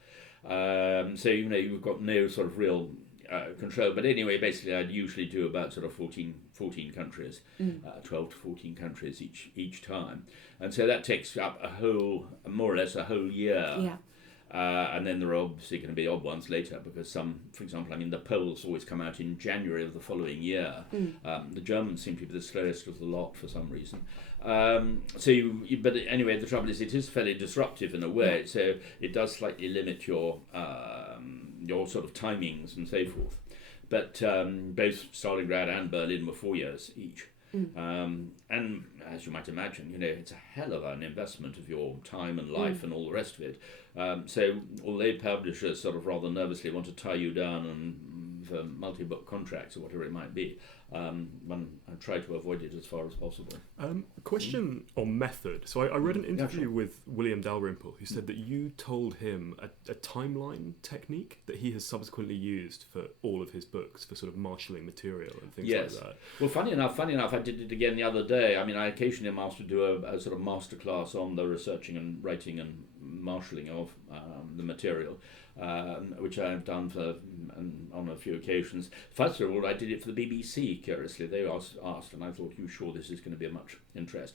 So you've got no sort of real control. But anyway, basically I'd usually do about sort of 14 countries, 12 to 14 countries each time. And so that takes up more or less a whole year. Yeah. And then there are obviously going to be odd ones later, because for example, I mean, the Poles always come out in January of the following year. The Germans seem to be the slowest of the lot for some reason. But anyway, the trouble is it is fairly disruptive in a way, so it does slightly limit your sort of timings and so forth. But both Stalingrad and Berlin were 4 years each. And as you might imagine, it's a hell of an investment of your time and life and all the rest of it. So although publishers sort of rather nervously want to tie you down and for multi-book contracts or whatever it might be. One I try to avoid it as far as possible. Question on method. So I read an interview sure. with William Dalrymple, who said that you told him a timeline technique that he has subsequently used for all of his books for sort of marshalling material and things like that. Well, funny enough, I did it again the other day. I mean, I occasionally am asked to do a sort of masterclass on the researching and writing and marshalling of the material, which I've done on a few occasions. First of all, I did it for the BBC, curiously. They asked, and I thought, you sure this is going to be of much interest?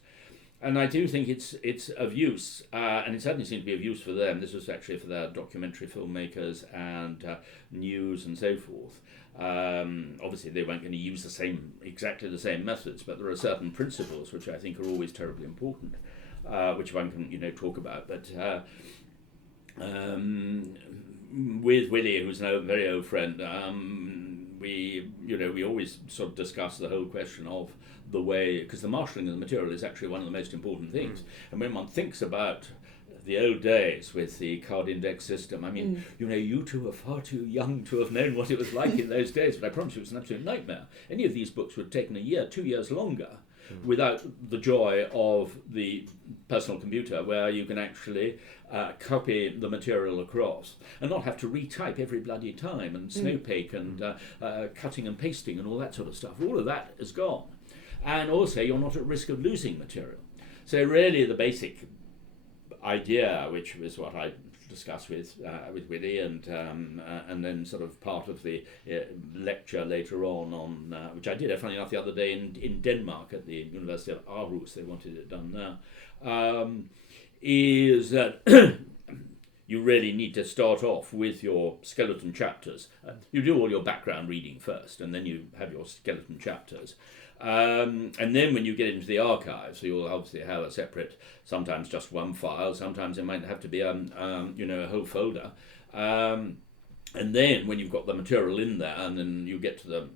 And I do think it's of use, and it certainly seemed to be of use for them. This was actually for their documentary filmmakers and news and so forth. Obviously, they weren't going to use exactly the same methods, but there are certain principles which I think are always terribly important, which one can talk about. But with Willie, who's a very old friend, we always sort of discuss the whole question of the way, because the marshalling of the material is actually one of the most important things. And when one thinks about the old days with the card index system, I mean, you two are far too young to have known what it was like in those days, but I promise you it was an absolute nightmare. Any of these books would have taken a year, 2 years longer, without the joy of the personal computer, where you can actually copy the material across and not have to retype every bloody time, and snowpake and cutting and pasting and all that sort of stuff. All of that is gone. And also, you're not at risk of losing material. So really the basic idea, which was what I discussed with Willie, and then sort of part of the lecture later on which I did, funny enough, the other day in Denmark at the University of Aarhus. They wanted it done there. Is that you really need to start off with your skeleton chapters. You do all your background reading first, and then you have your skeleton chapters. And then when you get into the archives, so you'll obviously have a separate, sometimes just one file, sometimes it might have to be a whole folder. And then when you've got the material in there, and then you get to the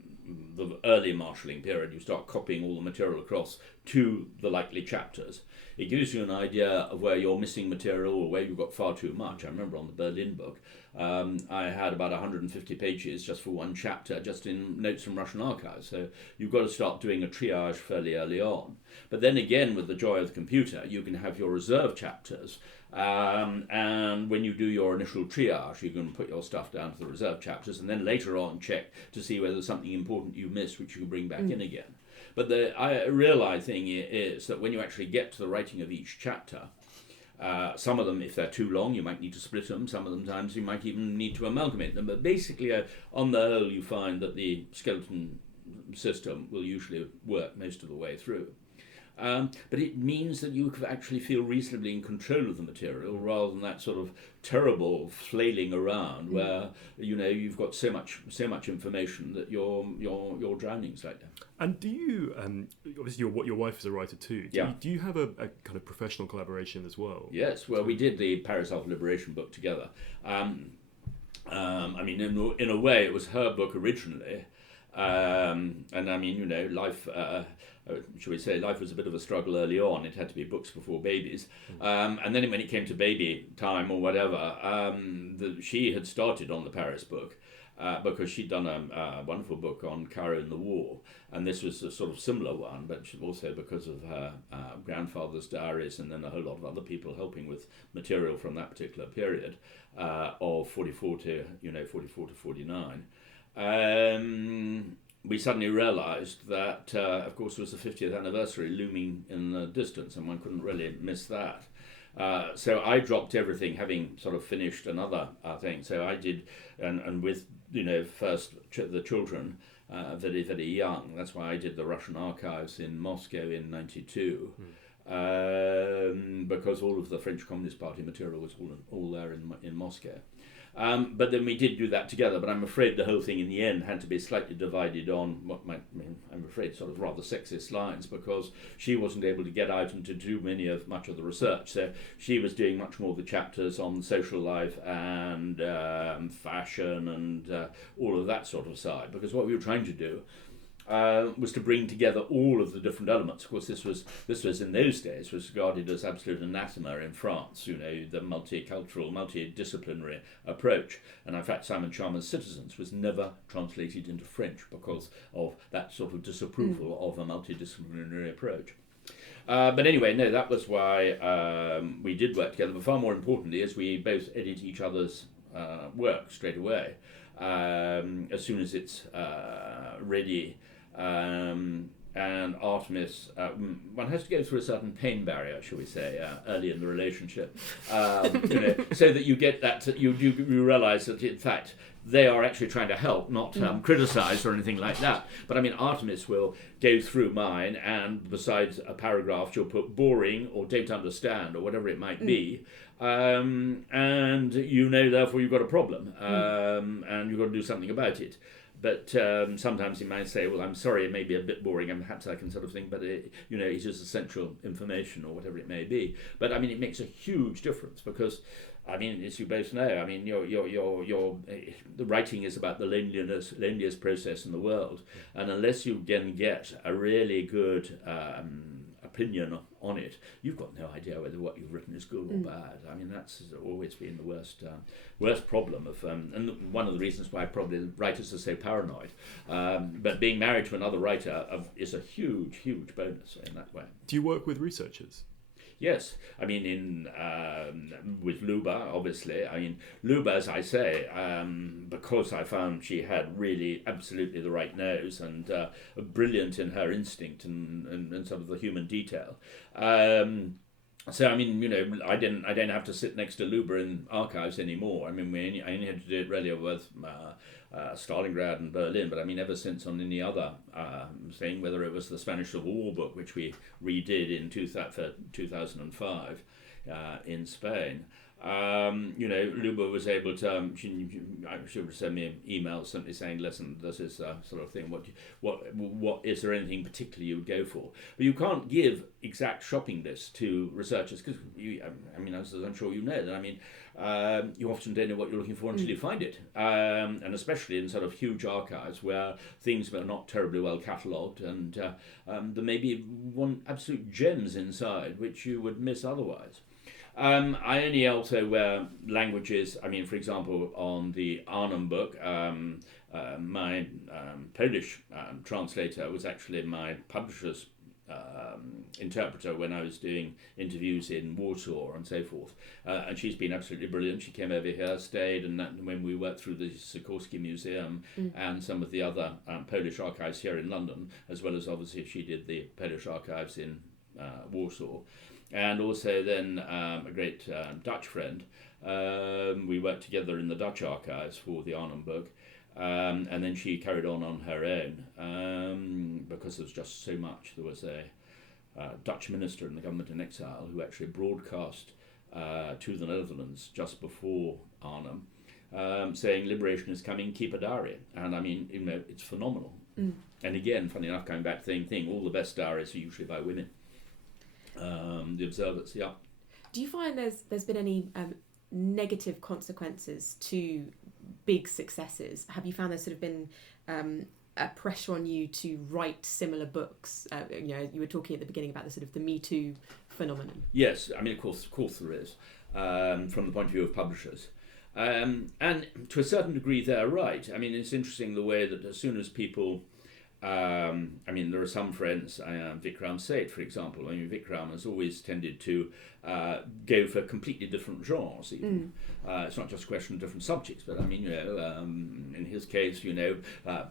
early marshalling period, you start copying all the material across to the likely chapters. It gives you an idea of where you're missing material or where you've got far too much. I remember on the Berlin book, I had about 150 pages just for one chapter, just in notes from Russian archives. So you've got to start doing a triage fairly early on. But then again, with the joy of the computer, you can have your reserve chapters. And when you do your initial triage, you can put your stuff down to the reserve chapters, and then later on check to see whether there's something important you missed, which you can bring back in again. But the real thing is that when you actually get to the writing of each chapter, some of them, if they're too long, you might need to split them. Some of them times you might even need to amalgamate them. But basically, on the whole, you find that the skeleton system will usually work most of the way through. But it means that you can actually feel reasonably in control of the material, rather than that sort of terrible flailing around where you've got so much information that you're drowning slightly. And do you obviously your wife is a writer too? Do you have a kind of professional collaboration as well? Yes. Well, we did the Paris Self-Liberation book together. I mean, in a way, it was her book originally. And I mean, life, shall we say, life was a bit of a struggle early on. It had to be books before babies. And then when it came to baby time or whatever, she had started on the Paris book because she'd done a wonderful book on Cairo and the war. And this was a sort of similar one, but also because of her grandfather's diaries, and then a whole lot of other people helping with material from that particular period of 44 to 49. We suddenly realised that, of course, it was the 50th anniversary looming in the distance, and one couldn't really miss that. So I dropped everything, having sort of finished another thing. So I did, and with first the children, very, very young. That's why I did the Russian archives in Moscow in '92. Because all of the French Communist Party material was all there in Moscow. But then we did do that together, but I'm afraid the whole thing in the end had to be slightly divided on what might, I'm afraid, sort of rather sexist lines, because she wasn't able to get out and to do much of the research. So she was doing much more of the chapters on social life and fashion and all of that sort of side, because what we were trying to do was to bring together all of the different elements. Of course, this was in those days was regarded as absolute anathema in France. The multicultural, multidisciplinary approach, and in fact, Simon Chalmers' Citizens was never translated into French because of that sort of disapproval of a multidisciplinary approach. But anyway, no, that was why we did work together. But far more importantly, is we both edit each other's work straight away as soon as it's ready. And Artemis, one has to go through a certain pain barrier, shall we say, early in the relationship, so that you get that you realise that in fact they are actually trying to help, not criticise or anything like that. But I mean, Artemis will go through mine, and besides a paragraph, she'll put boring or don't understand or whatever it might be. And therefore you've got a problem, and you've got to do something about it. But sometimes you might say, well, I'm sorry, it may be a bit boring, and perhaps I can sort of think, but it is essential information or whatever it may be. But I mean, it makes a huge difference because, I mean, as you both know, I mean, the writing is about the loneliest process in the world, and unless you can get a really good opinion on it, you've got no idea whether what you've written is good or bad. I mean, that's always been the worst problem of, and one of the reasons why probably writers are so paranoid. But being married to another writer is a huge bonus in that way. Do you work with researchers? Yes, I mean, with Luba, obviously. I mean, Luba, as I say, because I found she had really absolutely the right nose and brilliant in her instinct and sort of the human detail. So I mean, I don't have to sit next to Luba in archives anymore. I mean, I only had to do it really with Stalingrad and Berlin, but I mean, ever since on any other thing, whether it was the Spanish Civil War book, which we redid in 2005 in Spain. Luba was able to. She would send me emails simply saying, "Listen, this is sort of thing. What is there anything particularly you would go for?" But you can't give exact shopping lists to researchers because as I'm sure you know that. I mean, you often don't know what you're looking for until you find it, and especially in sort of huge archives where things are not terribly well catalogued, and there may be one absolute gems inside which you would miss otherwise. I only also wear languages. I mean, for example, on the Arnhem book, my Polish translator was actually my publisher's interpreter when I was doing interviews in Warsaw and so forth. And she's been absolutely brilliant. She came over here, stayed, and when we worked through the Sikorsky Museum and some of the other Polish archives here in London, as well as obviously she did the Polish archives in Warsaw. And also then a great Dutch friend. We worked together in the Dutch archives for the Arnhem book. And then she carried on her own because there was just so much. There was a Dutch minister in the government in exile who actually broadcast to the Netherlands just before Arnhem saying, "Liberation is coming, keep a diary." And I mean, it's phenomenal. And again, funny enough, coming back to the same thing, all the best diaries are usually by women. The observers, yeah. Do you find there's been any negative consequences to big successes? Have you found there's sort of been a pressure on you to write similar books? You were talking at the beginning about the sort of the Me Too phenomenon. Yes, I mean, of course there is, from the point of view of publishers. And to a certain degree, they're right. I mean, it's interesting the way that as soon as people... there are some friends, Vikram Seth, for example. I mean, Vikram has always tended to go for completely different genres, even. It's not just a question of different subjects, but I mean, in his case,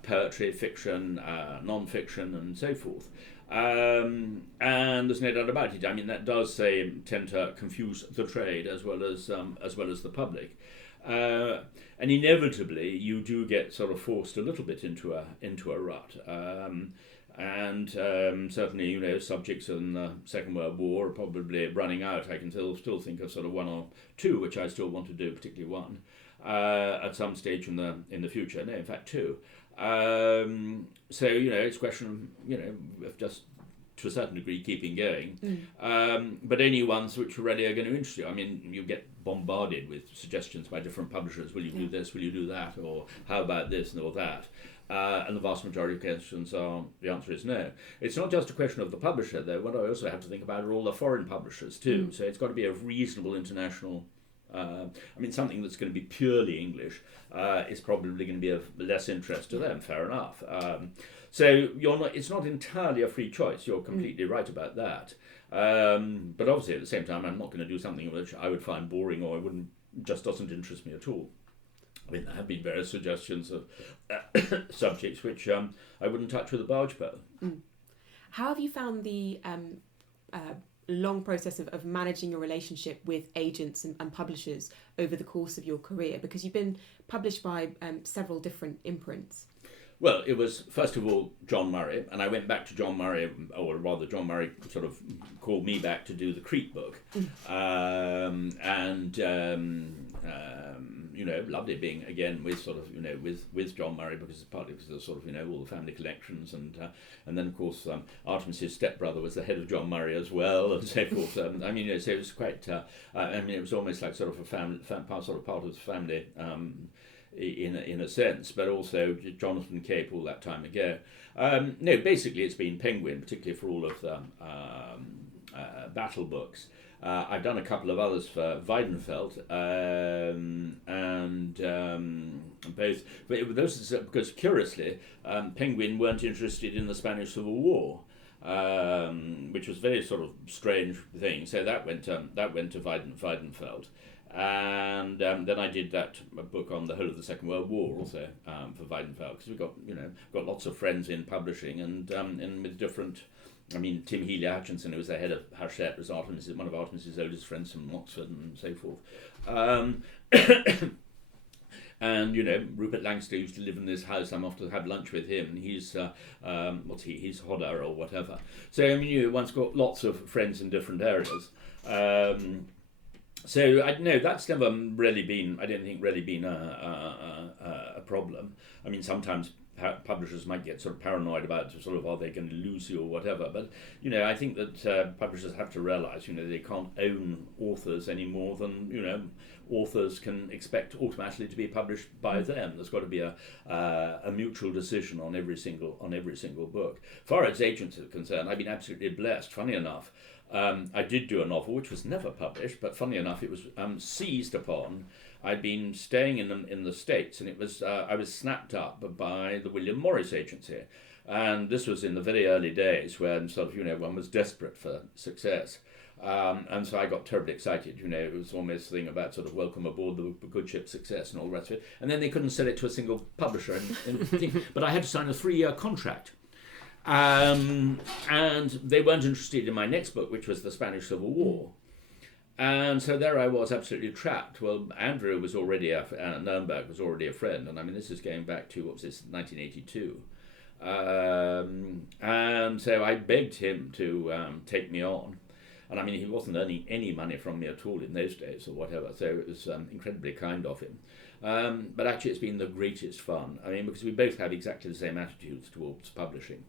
poetry, fiction, non-fiction, and so forth. And there's no doubt about it. I mean, that does tend to confuse the trade as well as the public. And inevitably, you do get sort of forced a little bit into a rut. Certainly, subjects in the Second World War are probably running out. I can still think of sort of one or two, which I still want to do, particularly one, at some stage in the future. No, in fact, two. It's a question of, of just to a certain degree, keeping going, but only ones which really are going to interest you. I mean, you get bombarded with suggestions by different publishers. Will you do this? Will you do that? Or how about this and all that? And the vast majority of questions are, the answer is no. It's not just a question of the publisher, though. What I also have to think about are all the foreign publishers, too. So it's got to be a reasonable international... something that's going to be purely English is probably going to be of less interest to them, fair enough. So it's not entirely a free choice. You're completely right about that. But obviously, at the same time, I'm not going to do something which I would find boring or just doesn't interest me at all. I mean, there have been various suggestions of subjects which I wouldn't touch with a barge pole. How have you found the long process of managing your relationship with agents and publishers over the course of your career? Because you've been published by several different imprints. Well, it was, first of all, John Murray, and I went back to John Murray, or rather John Murray sort of called me back to do the Crete book. Lovely being again with sort of, with John Murray, because partly because of sort of, all the family connections, and then of course Artemis's stepbrother was the head of John Murray as well, and so forth. So it was quite, it was almost like sort of a family, sort of part of the family, in a sense, but also Jonathan Cape all that time ago. Basically it's been Penguin, particularly for all of the battle books. I've done a couple of others for Weidenfeld, both. But those because curiously, Penguin weren't interested in the Spanish Civil War, which was a very sort of strange thing. So that went to Weidenfeld. And then I did that book on the whole of the Second World War also for Weidenfeld, because we've got lots of friends in publishing and with different. I mean, Tim Healy Hutchinson, who was the head of Hachette, was one of Artemis's oldest friends from Oxford and so forth. And Rupert Langster used to live in this house. I'm off to have lunch with him. He's He's Hodder or whatever. So one's got lots of friends in different areas. So I know that's never really been. I don't think really been a problem. I mean, sometimes publishers might get sort of paranoid about sort of are they going to lose you or whatever. But I think that publishers have to realise they can't own authors any more than authors can expect automatically to be published by them. There's got to be a mutual decision on every single book. As far as agents are concerned, I've been absolutely blessed. Funny enough. I did do a novel which was never published, but funny enough, it was seized upon. I'd been staying in the States, and it was I was snapped up by the William Morris Agency, and this was in the very early days when sort of one was desperate for success, and so I got terribly excited. It was almost a thing about sort of welcome aboard the good ship Success and all the rest of it, and then they couldn't sell it to a single publisher, but I had to sign a 3-year contract. And they weren't interested in my next book, which was the Spanish Civil War. And so there I was, absolutely trapped. Well, Andrew was already Nürnberg was already a friend, and I mean this is going back to 1982. And so I begged him to take me on, and I mean he wasn't earning any money from me at all in those days or whatever. So it was incredibly kind of him. But actually, it's been the greatest fun. I mean, because we both have exactly the same attitudes towards publishing.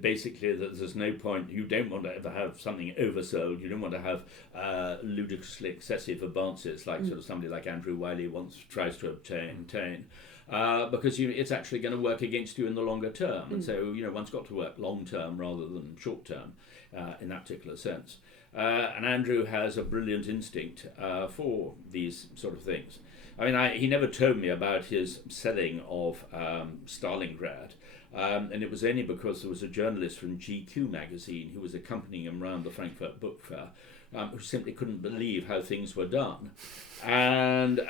Basically there's no point. You don't want to ever have something oversold. You don't want to have ludicrously excessive advances like sort of somebody like Andrew Wiley tries to obtain, because it's actually going to work against you in the longer term. And so one's got to work long term rather than short term in that particular sense. And Andrew has a brilliant instinct for these sort of things. I mean, he never told me about his selling of Stalingrad, and it was only because there was a journalist from GQ magazine who was accompanying him around the Frankfurt Book Fair, who simply couldn't believe how things were done. And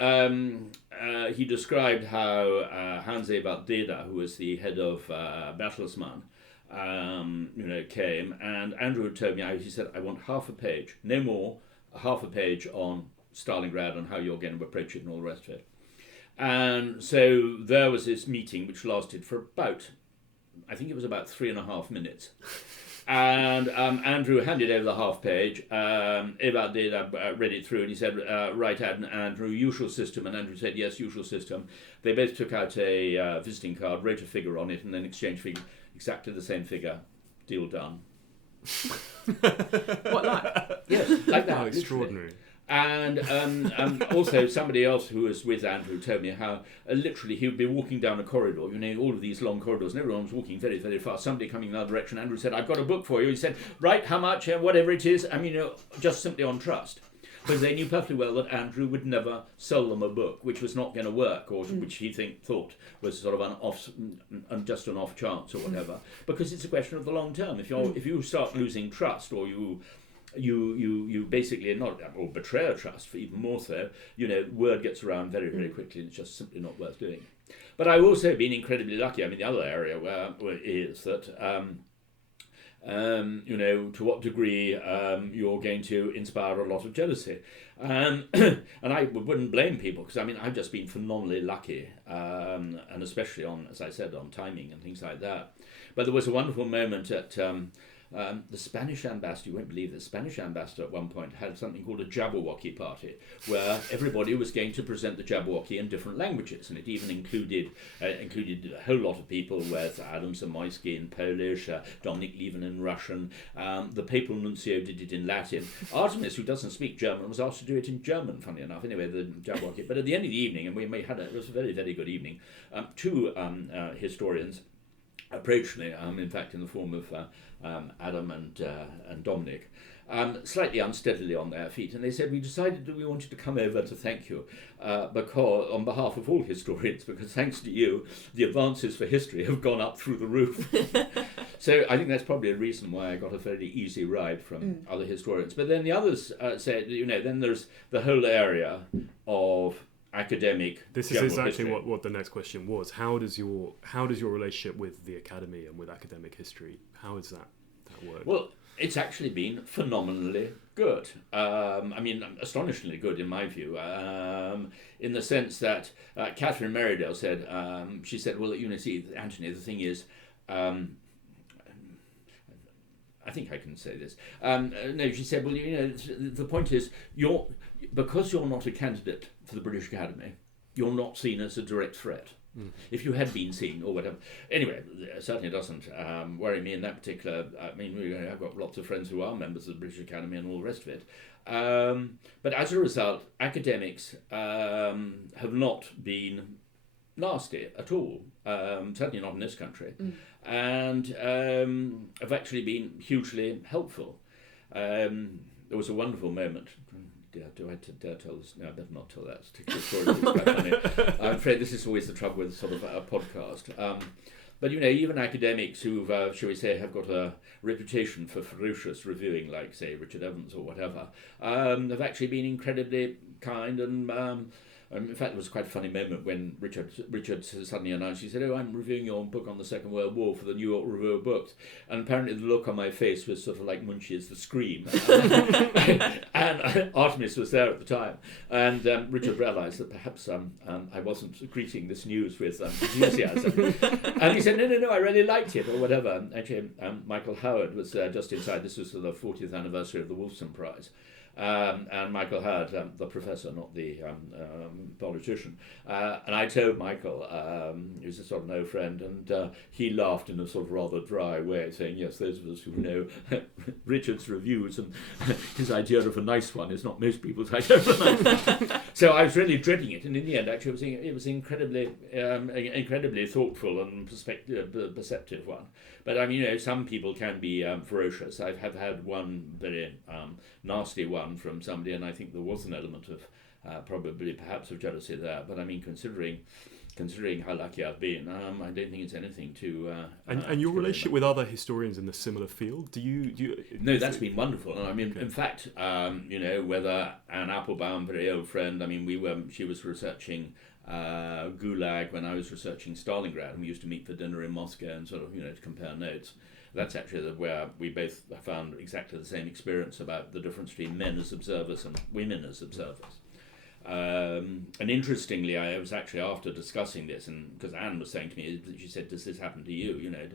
he described how Hans Ebert Deda, who was the head of Bertelsmann, came, and Andrew had told me, he said, I want half a page, no more, half a page on Stalingrad and how you're going to approach it and all the rest of it. And so there was this meeting which lasted for about 3.5 minutes. And Andrew handed over the half page. Ewout did read it through, and he said, "Right, Andrew, usual system." And Andrew said, "Yes, usual system." They both took out a visiting card, wrote a figure on it, and then exchanged figure, exactly the same figure. Deal done. What, like? Yes, like that. How extraordinary. And also somebody else who was with Andrew told me how literally he would be walking down a corridor, all of these long corridors, and everyone was walking very, very fast. Somebody coming in the other direction, Andrew said, "I've got a book for you." He said, "Right, how much, whatever it is." Just simply on trust. Because they knew perfectly well that Andrew would never sell them a book which was not going to work, or which he thought was sort of just an off chance or whatever. Because it's a question of the long term. If you start losing trust, or you basically or betray a trust, for even more so, word gets around very, very quickly, and it's just simply not worth doing. But I've also been incredibly lucky. The other area where is that. To what degree you're going to inspire a lot of jealousy. And I wouldn't blame people, because I've just been phenomenally lucky, and especially on, as I said, on timing and things like that. But there was a wonderful moment at the Spanish ambassador. You won't believe the Spanish ambassador at one point had something called a Jabberwocky party, where everybody was going to present the Jabberwocky in different languages, and it even included a whole lot of people, with Adam Zamoyski in Polish, Dominic Lieven in Russian. The papal nuncio did it in Latin. Artemis, who doesn't speak German, was asked to do it in German, funny enough, anyway, the Jabberwocky. But at the end of the evening, and it was a very, very good evening, two historians approached me, in fact, in the form of Adam and Dominic, slightly unsteadily on their feet, and they said, "We decided that we wanted to come over to thank you, because on behalf of all historians, because thanks to you, the advances for history have gone up through the roof." So I think that's probably a reason why I got a fairly easy ride from other historians. But then the others said, then there's the whole area of academic. This is exactly what the next question was. How does your relationship with the academy and with academic history, how is that work? Well, it's actually been phenomenally good. Astonishingly good in my view. In the sense that Catherine Merridale said, she said, "Well, see, Antony, the thing is." I think I can say this. No, she said, "Well, the point is, because you're not a candidate for the British Academy, you're not seen as a direct threat. If you had been seen or whatever." Anyway, it certainly doesn't worry me in that particular. I've got lots of friends who are members of the British Academy and all the rest of it. But as a result, academics have not been nasty at all. Certainly not in this country. And have actually been hugely helpful. There was a wonderful moment. Do I dare tell this? No, I better not tell that particular story. It's quite funny. I'm afraid this is always the trouble with sort of a podcast. But even academics who've, shall we say, have got a reputation for ferocious reviewing, like say Richard Evans or whatever, have actually been incredibly kind and. In fact, there was quite a funny moment when Richard suddenly announced, he said, "Oh, I'm reviewing your book on the Second World War for the New York Review of Books." And apparently the look on my face was sort of like Munch's The Scream. And Artemis was there at the time. And Richard realised that perhaps I wasn't greeting this news with enthusiasm. And he said, no, I really liked it, or whatever. Actually, Michael Howard was just inside. This was the 40th anniversary of the Wolfson Prize. And Michael Howard, the professor, not the politician. And I told Michael, who's a sort of no friend, and he laughed in a sort of rather dry way, saying, "Yes, those of us who know Richard's reviews and his idea of a nice one is not most people's idea of a nice one." So I was really dreading it, and in the end, actually, it was incredibly thoughtful and perceptive one. But some people can be ferocious. I have had one very nasty one from somebody, and I think there was an element of probably perhaps of jealousy there. But considering how lucky I've been, I don't think it's anything to. And your relationship with other historians in the similar field, do you? No, that's been wonderful. And in fact, whether Anne Applebaum, very old friend, she was researching Gulag when I was researching Stalingrad, and we used to meet for dinner in Moscow and sort of to compare notes. That's actually where we both found exactly the same experience about the difference between men as observers and women as observers. And interestingly, I was actually after discussing this, and because Anne was saying to me, she said, "Does this happen to you?" You know,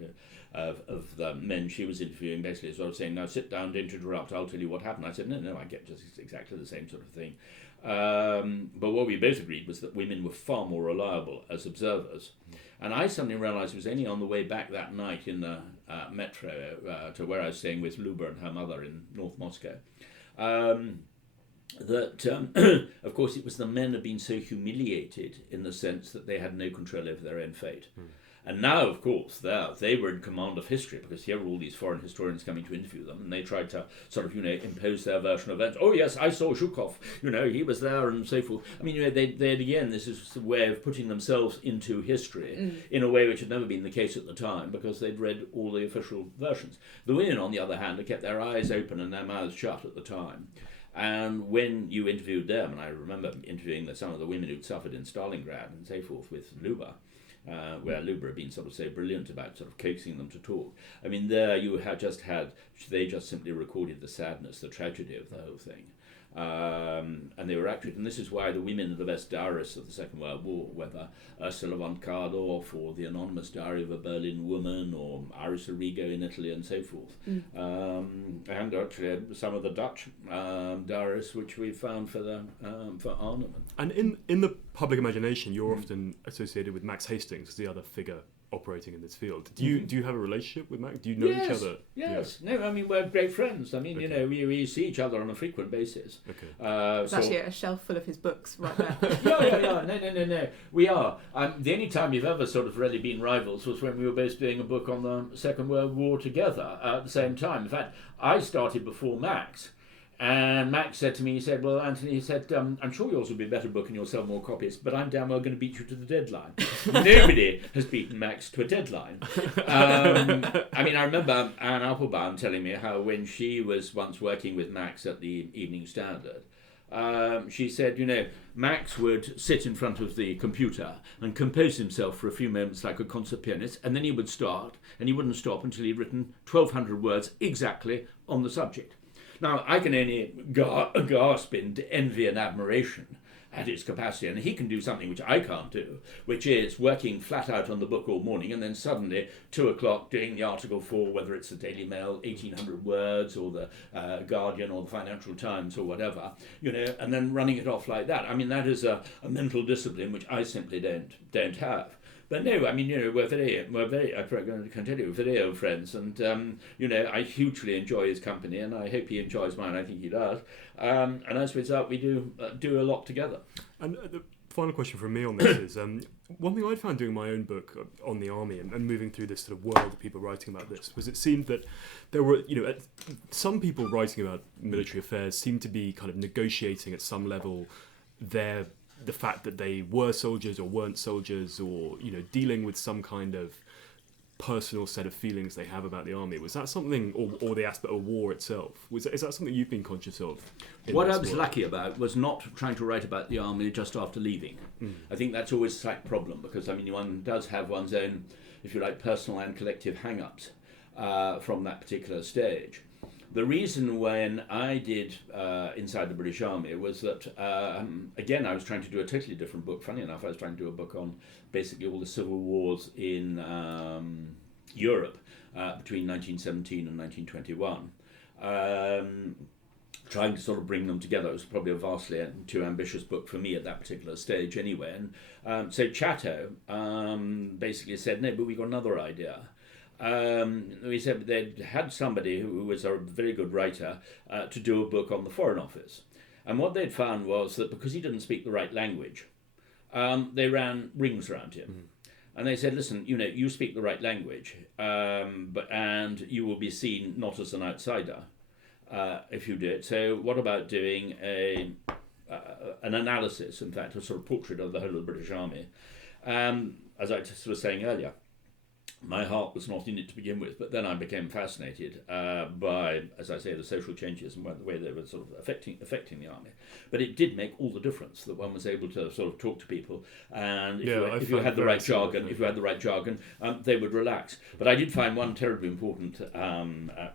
of the men she was interviewing, basically sort of saying, "Now sit down, don't interrupt. I'll tell you what happened." I said, "No, I get just exactly the same sort of thing." But what we both agreed was that women were far more reliable as observers. And I suddenly realised it was only on the way back that night in the metro to where I was staying with Luba and her mother in North Moscow. That, of course, it was the men had been so humiliated in the sense that they had no control over their own fate. And now, of course, they were in command of history, because here were all these foreign historians coming to interview them, and they tried to sort of, impose their version of events. "Oh yes, I saw Zhukov, he was there," and so forth. I mean, they again, this is a way of putting themselves into history in a way which had never been the case at the time, because they'd read all the official versions. The women, on the other hand, had kept their eyes open and their mouths shut at the time. And when you interviewed them, and I remember interviewing some of the women who'd suffered in Stalingrad and so forth with Luba, where Luba had been sort of so brilliant about sort of coaxing them to talk. I mean, there you they just simply recorded the sadness, the tragedy of the whole thing. And they were accurate, and this is why the women are the best diarists of the Second World War, whether Ursula von Kardorf or the anonymous diary of a Berlin woman or Iris Arrigo in Italy and so forth. And actually some of the Dutch diarists which we found for Arnhem. And in the public imagination, you're often associated with Max Hastings as the other figure operating in this field. Do you have a relationship with Max? Do you know each other? Yes. Yeah. No, I mean, we're great friends. I mean, we see each other on a frequent basis. Okay. There's actually a shelf full of his books right there. Yeah. No. We are. The only time we've ever sort of really been rivals was when we were both doing a book on the Second World War together at the same time. In fact, I started before Max. And Max said to me, he said, "Well, Anthony," he said, "I'm sure yours will be a better book and you'll sell more copies, but I'm damn well going to beat you to the deadline." Nobody has beaten Max to a deadline. I mean, I remember Anne Applebaum telling me how when she was once working with Max at the Evening Standard, she said, Max would sit in front of the computer and compose himself for a few moments like a concert pianist, and then he would start, and he wouldn't stop until he'd written 1,200 words exactly on the subject. Now, I can only gasp in envy and admiration at his capacity, and he can do something which I can't do, which is working flat out on the book all morning, and then suddenly 2 o'clock doing the article for, whether it's the Daily Mail, 1,800 words, or the Guardian, or the Financial Times, or whatever, and then running it off like that. I mean, that is a mental discipline which I simply don't have. But no, I mean, we're very, I can tell you, we're very old friends, and I hugely enjoy his company, and I hope he enjoys mine. I think he does. And as a result, we do a lot together. And the final question from me on this is, one thing I found doing my own book on the army and moving through this sort of world of people writing about this was it seemed that there were, some people writing about military affairs seemed to be kind of negotiating at some level the fact that they were soldiers or weren't soldiers, or dealing with some kind of personal set of feelings they have about the army. Was that something, or the aspect of war itself? Is that something you've been conscious of? What I was lucky about was not trying to write about the army just after leaving. I think that's always a slight problem, because one does have one's own, if you like, personal and collective hang-ups from that particular stage. The reason when I did Inside the British Army was that, again, I was trying to do a totally different book. Funny enough, I was trying to do a book on basically all the civil wars in Europe between 1917 and 1921. Trying to sort of bring them together. It was probably a vastly too ambitious book for me at that particular stage anyway. And so Chatto basically said, "No, but we got another idea." We said they'd had somebody who was a very good writer to do a book on the Foreign Office. And what they'd found was that because he didn't speak the right language, they ran rings around him. And they said, "Listen, you speak the right language, and you will be seen not as an outsider if you do it. So what about doing an analysis, in fact, a sort of portrait of the whole of the British Army?" As I was saying earlier, my heart was not in it to begin with, but then I became fascinated by, as I say, the social changes and the way they were sort of affecting the army. But it did make all the difference that one was able to sort of talk to people, and if you had the right jargon, they would relax. But I did find one terribly important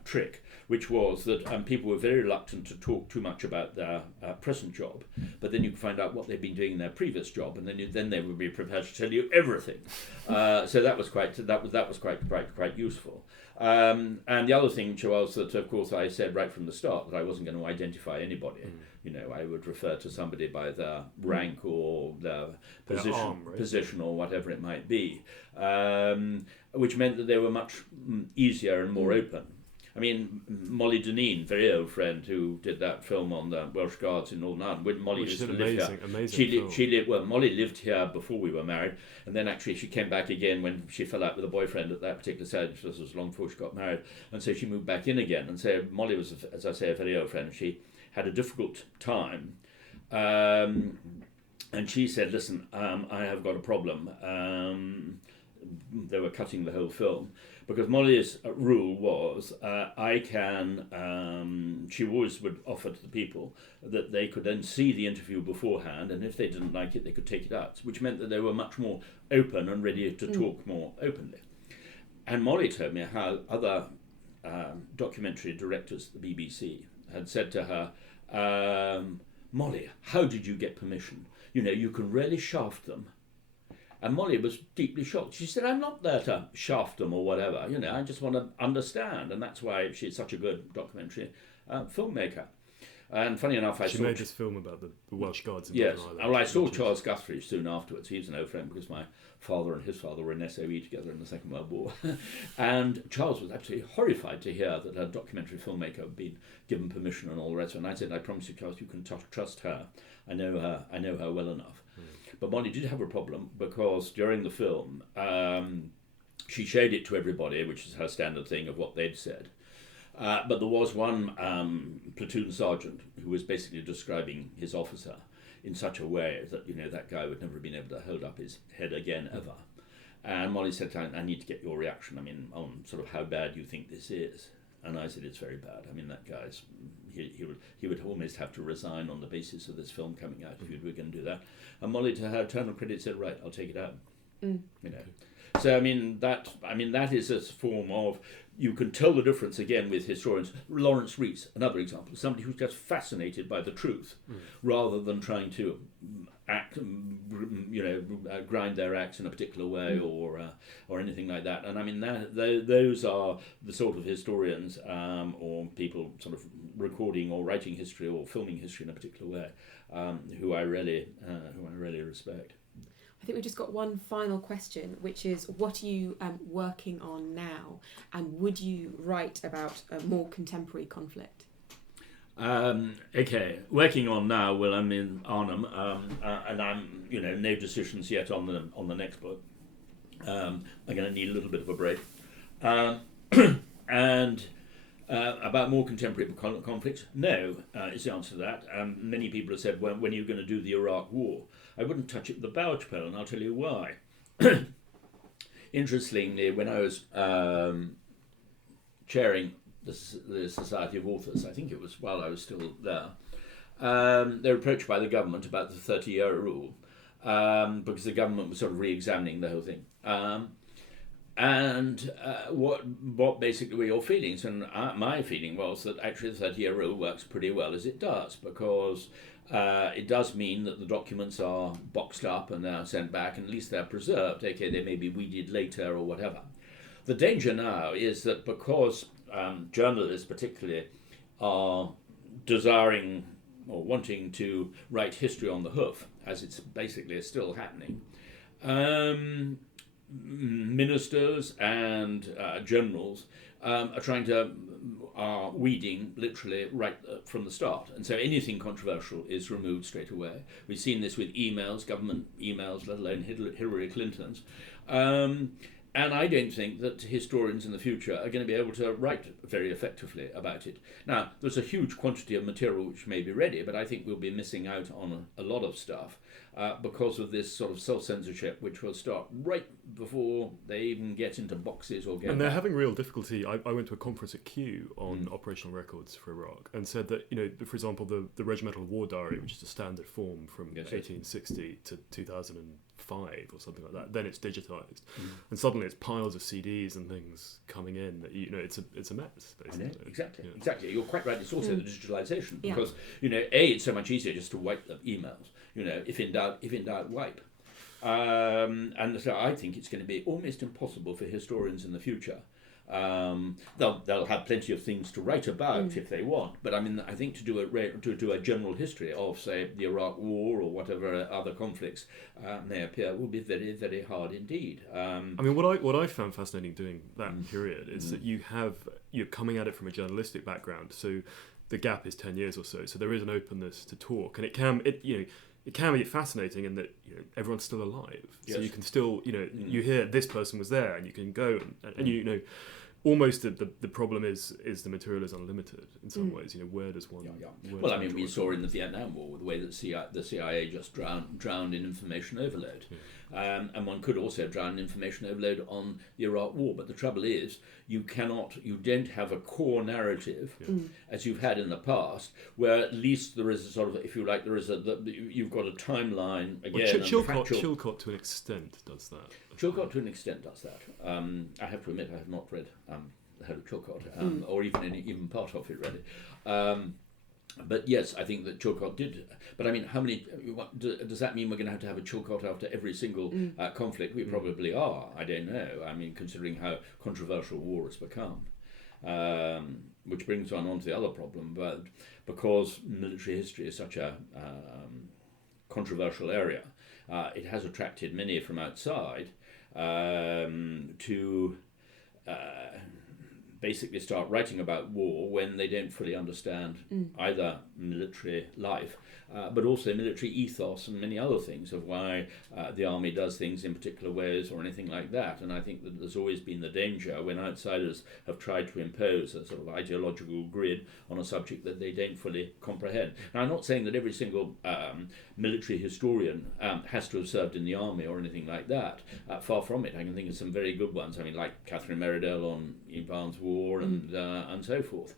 trick, which was that people were very reluctant to talk too much about their present job, but then you could find out what they'd been doing in their previous job, and then they would be prepared to tell you everything. So that was quite useful. And the other thing was that, of course, I said right from the start that I wasn't going to identify anybody. You know, I would refer to somebody by their rank or their position or whatever it might be, which meant that they were much easier and more open. I mean, Molly Deneen, very old friend who did that film on the Welsh Guards in Northern Ireland, when Molly used to live here. Molly lived here before we were married, and then actually she came back again when she fell out with a boyfriend at that particular stage. This was long before she got married, and so she moved back in again. And so Molly was, as I say, a very old friend. She had a difficult time, and she said, "Listen, I have got a problem." They were cutting the whole film. Because Molly's rule was, she always would offer to the people that they could then see the interview beforehand, and if they didn't like it, they could take it out, which meant that they were much more open and ready to talk more openly. And Molly told me how other documentary directors at the BBC had said to her, Molly, how did you get permission? You know, you can really shaft them. And Molly was deeply shocked. She said, I'm not there to shaft them or whatever. You know, I just want to understand. And that's why she's such a good documentary filmmaker. And funny enough, she made this film about the Welsh Guards in Yes. Northern Ireland. Well, I saw Charles Guthrie soon afterwards. He was an old friend because my father and his father were in SOE together in the Second World War. And Charles was absolutely horrified to hear that a documentary filmmaker had been given permission and all the rest of it. And I said, I promise you, Charles, you can trust her. I know her well enough. But Molly did have a problem because during the film, she showed it to everybody, which is her standard thing of what they'd said. But there was one platoon sergeant who was basically describing his officer in such a way that, you know, that guy would never have been able to hold up his head again ever. And Molly said, I need to get your reaction, I mean, on sort of how bad you think this is. And I said, it's very bad. I mean, that guy's, he would almost have to resign on the basis of this film coming out if you were going to do that. And Molly, to her eternal credit, said, right, I'll take it out. You know. So, I mean, that is a form of, you can tell the difference again with historians. Lawrence Rees, another example, somebody who's just fascinated by the truth rather than trying to act, grind their acts in a particular way or anything like that. And I mean, those are the sort of historians or people sort of recording or writing history or filming history in a particular way who I really respect. I think we've just got one final question, which is, what are you working on now, and would you write about a more contemporary conflict? Okay, working on now. Well, I'm in Arnhem, and I'm no decisions yet on the next book. I'm going to need a little bit of a break, and about more contemporary conflicts. No, is the answer to that. Many people have said, when are you going to do the Iraq War? I wouldn't touch it with a barge pole, and I'll tell you why. Interestingly, when I was chairing the Society of Authors, I think it was while I was still there, they were approached by the government about the 30-year rule because the government was sort of re-examining the whole thing. And what basically were your feelings? And my feeling was that actually the 30-year rule works pretty well as it does, because it does mean that the documents are boxed up and they're sent back, and at least they're preserved. Okay, they may be weeded later or whatever. The danger now is that because journalists particularly are desiring or wanting to write history on the hoof, as it's basically still happening, ministers and generals are weeding literally right from the start, and so anything controversial is removed straight away. We've seen this with emails, government emails, let alone Hillary Clinton's, and I don't think that historians in the future are going to be able to write very effectively about it. Now, there's a huge quantity of material which may be ready, but I think we'll be missing out on a lot of stuff because of this sort of self-censorship, which will start right before they even get into boxes or get. And they're having real difficulty. I went to a conference at Kew on operational records for Iraq, and said that, for example, the Regimental War Diary, which is a standard form from 1860 to 2005 or something like that, then it's digitized, and suddenly it's piles of CDs and things coming in that it's a mess, basically. I know, exactly. You're quite right. It's also the digitalization, because it's so much easier just to wipe the emails. If in doubt, wipe. And so I think it's going to be almost impossible for historians in the future. They'll have plenty of things to write about if they want, but I mean, I think to do a general history of, say, the Iraq War or whatever other conflicts may appear will be very, very hard indeed. I mean, what I found fascinating doing that period is that you're coming at it from a journalistic background, so the gap is 10 years or so there is an openness to talk, and it can be fascinating in that everyone's still alive, so you can still you hear this person was there, and you can go and almost the problem is the material is unlimited in some ways. Where does one? Well, I mean, we saw in the Vietnam War the way that the CIA just drowned in information overload. And one could also drown in information overload on the Iraq War. But the trouble is, you don't have a core narrative, as you've had in the past, where at least there is a sort of, if you like, you've got a timeline again. Chilcot to an extent does that. Chilcot to an extent does that. I have to admit, I have not read The Head of Chilcot, or even part of it, really. But yes, I think that Chilcot did. But I mean, does that mean we're going to have a Chilcot after every single conflict? We probably are. I don't know. I mean, considering how controversial war has become. Which brings on to the other problem, but because military history is such a controversial area, it has attracted many from outside to basically start writing about war when they don't fully understand either military life, but also military ethos and many other things of why the army does things in particular ways or anything like that. And I think that there's always been the danger when outsiders have tried to impose a sort of ideological grid on a subject that they don't fully comprehend. Now, I'm not saying that every single military historian has to have served in the army or anything like that. Far from it. I can think of some very good ones. I mean, like Catherine Meridell on Ivan's War and so forth.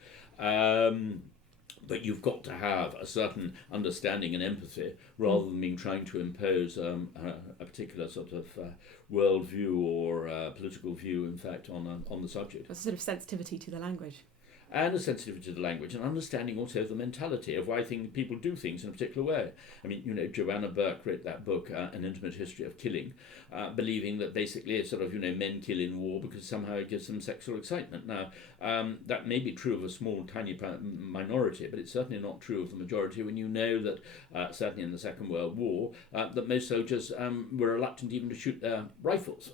But you've got to have a certain understanding and empathy rather than being trying to impose a particular sort of worldview or political view, in fact, on the subject. A sort of sensitivity to the language. And a sensitivity to the language, and understanding also the mentality of why people do things in a particular way. I mean, Joanna Burke wrote that book, An Intimate History of Killing, believing that basically it's sort of, men kill in war because somehow it gives them sexual excitement. Now, that may be true of a small, tiny minority, but it's certainly not true of the majority when you know that, certainly in the Second World War, that most soldiers were reluctant even to shoot their rifles.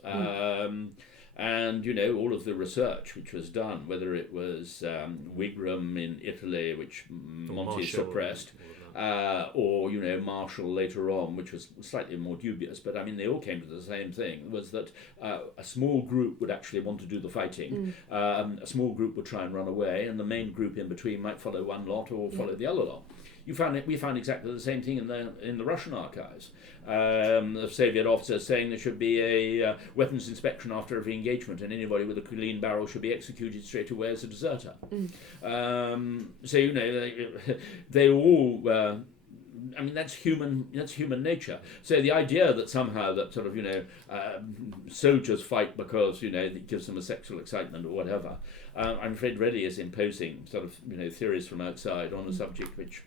And, all of the research which was done, whether it was Wigram in Italy, which Monty suppressed, or, Marshall later on, which was slightly more dubious, but I mean, they all came to the same thing, was that a small group would actually want to do the fighting, a small group would try and run away, and the main group in between might follow one lot or follow the other lot. We found exactly the same thing in the Russian archives. The Soviet officers saying there should be a weapons inspection after every engagement, and anybody with a clean barrel should be executed straight away as a deserter. They all. I mean, that's human nature. So the idea that somehow that sort of soldiers fight because it gives them a sexual excitement or whatever, I'm afraid really is imposing sort of theories from outside on a subject which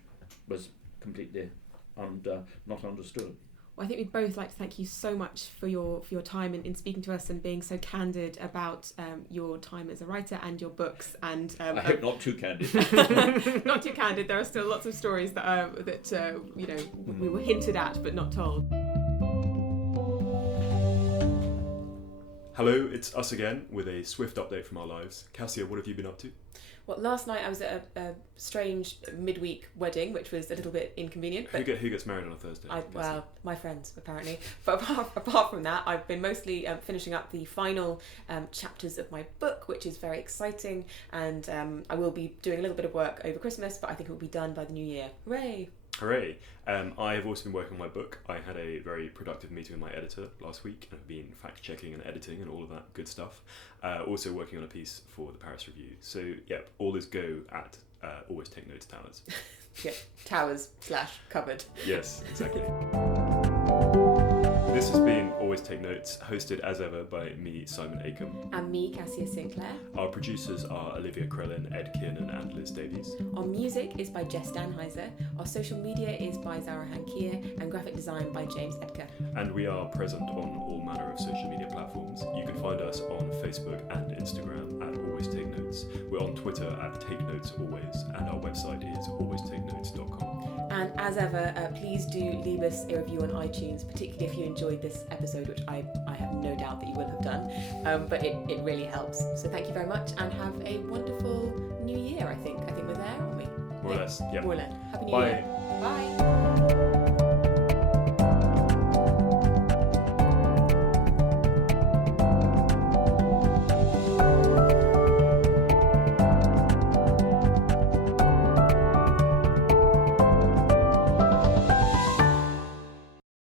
was completely not understood. Well, I think we'd both like to thank you so much for your time in speaking to us and being so candid about your time as a writer and your books. And I hope not too candid. Not too candid. There are still lots of stories that we were hinted at but not told. Hello, it's us again with a swift update from our lives. Kassia, what have you been up to? Well, last night I was at a strange midweek wedding, which was a little bit inconvenient. But who gets married on a Thursday? Well, my friends, apparently. But apart from that, I've been mostly finishing up the final chapters of my book, which is very exciting. And I will be doing a little bit of work over Christmas, but I think it will be done by the new year. Hooray! Hooray! I have also been working on my book. I had a very productive meeting with my editor last week and have been fact-checking and editing and all of that good stuff. Also working on a piece for the Paris Review. So, yep, all is go at Always Take Notes Towers. Yep, towers/cupboard. Yes, exactly. This has been Always Take Notes, hosted as ever by me, Simon Acomb. And me, Kassia Sinclair. Our producers are Olivia Krellin, Ed Kiernan and Liz Davies. Our music is by Jess Danheiser. Our social media is by Zara Hankier and graphic design by James Edgar. And we are present on all manner of social media platforms. You can find us on Facebook and Instagram at Always Take Notes. We're on Twitter at Take Notes Always, and our website is alwaystakenotes.com. And as ever, please do leave us a review on iTunes, particularly if you enjoyed this episode, which I have no doubt that you will have done. But it really helps. So thank you very much and have a wonderful new year, I think. I think we're there, aren't we? More or less, yeah. More or less. Happy New Bye. Year. Bye.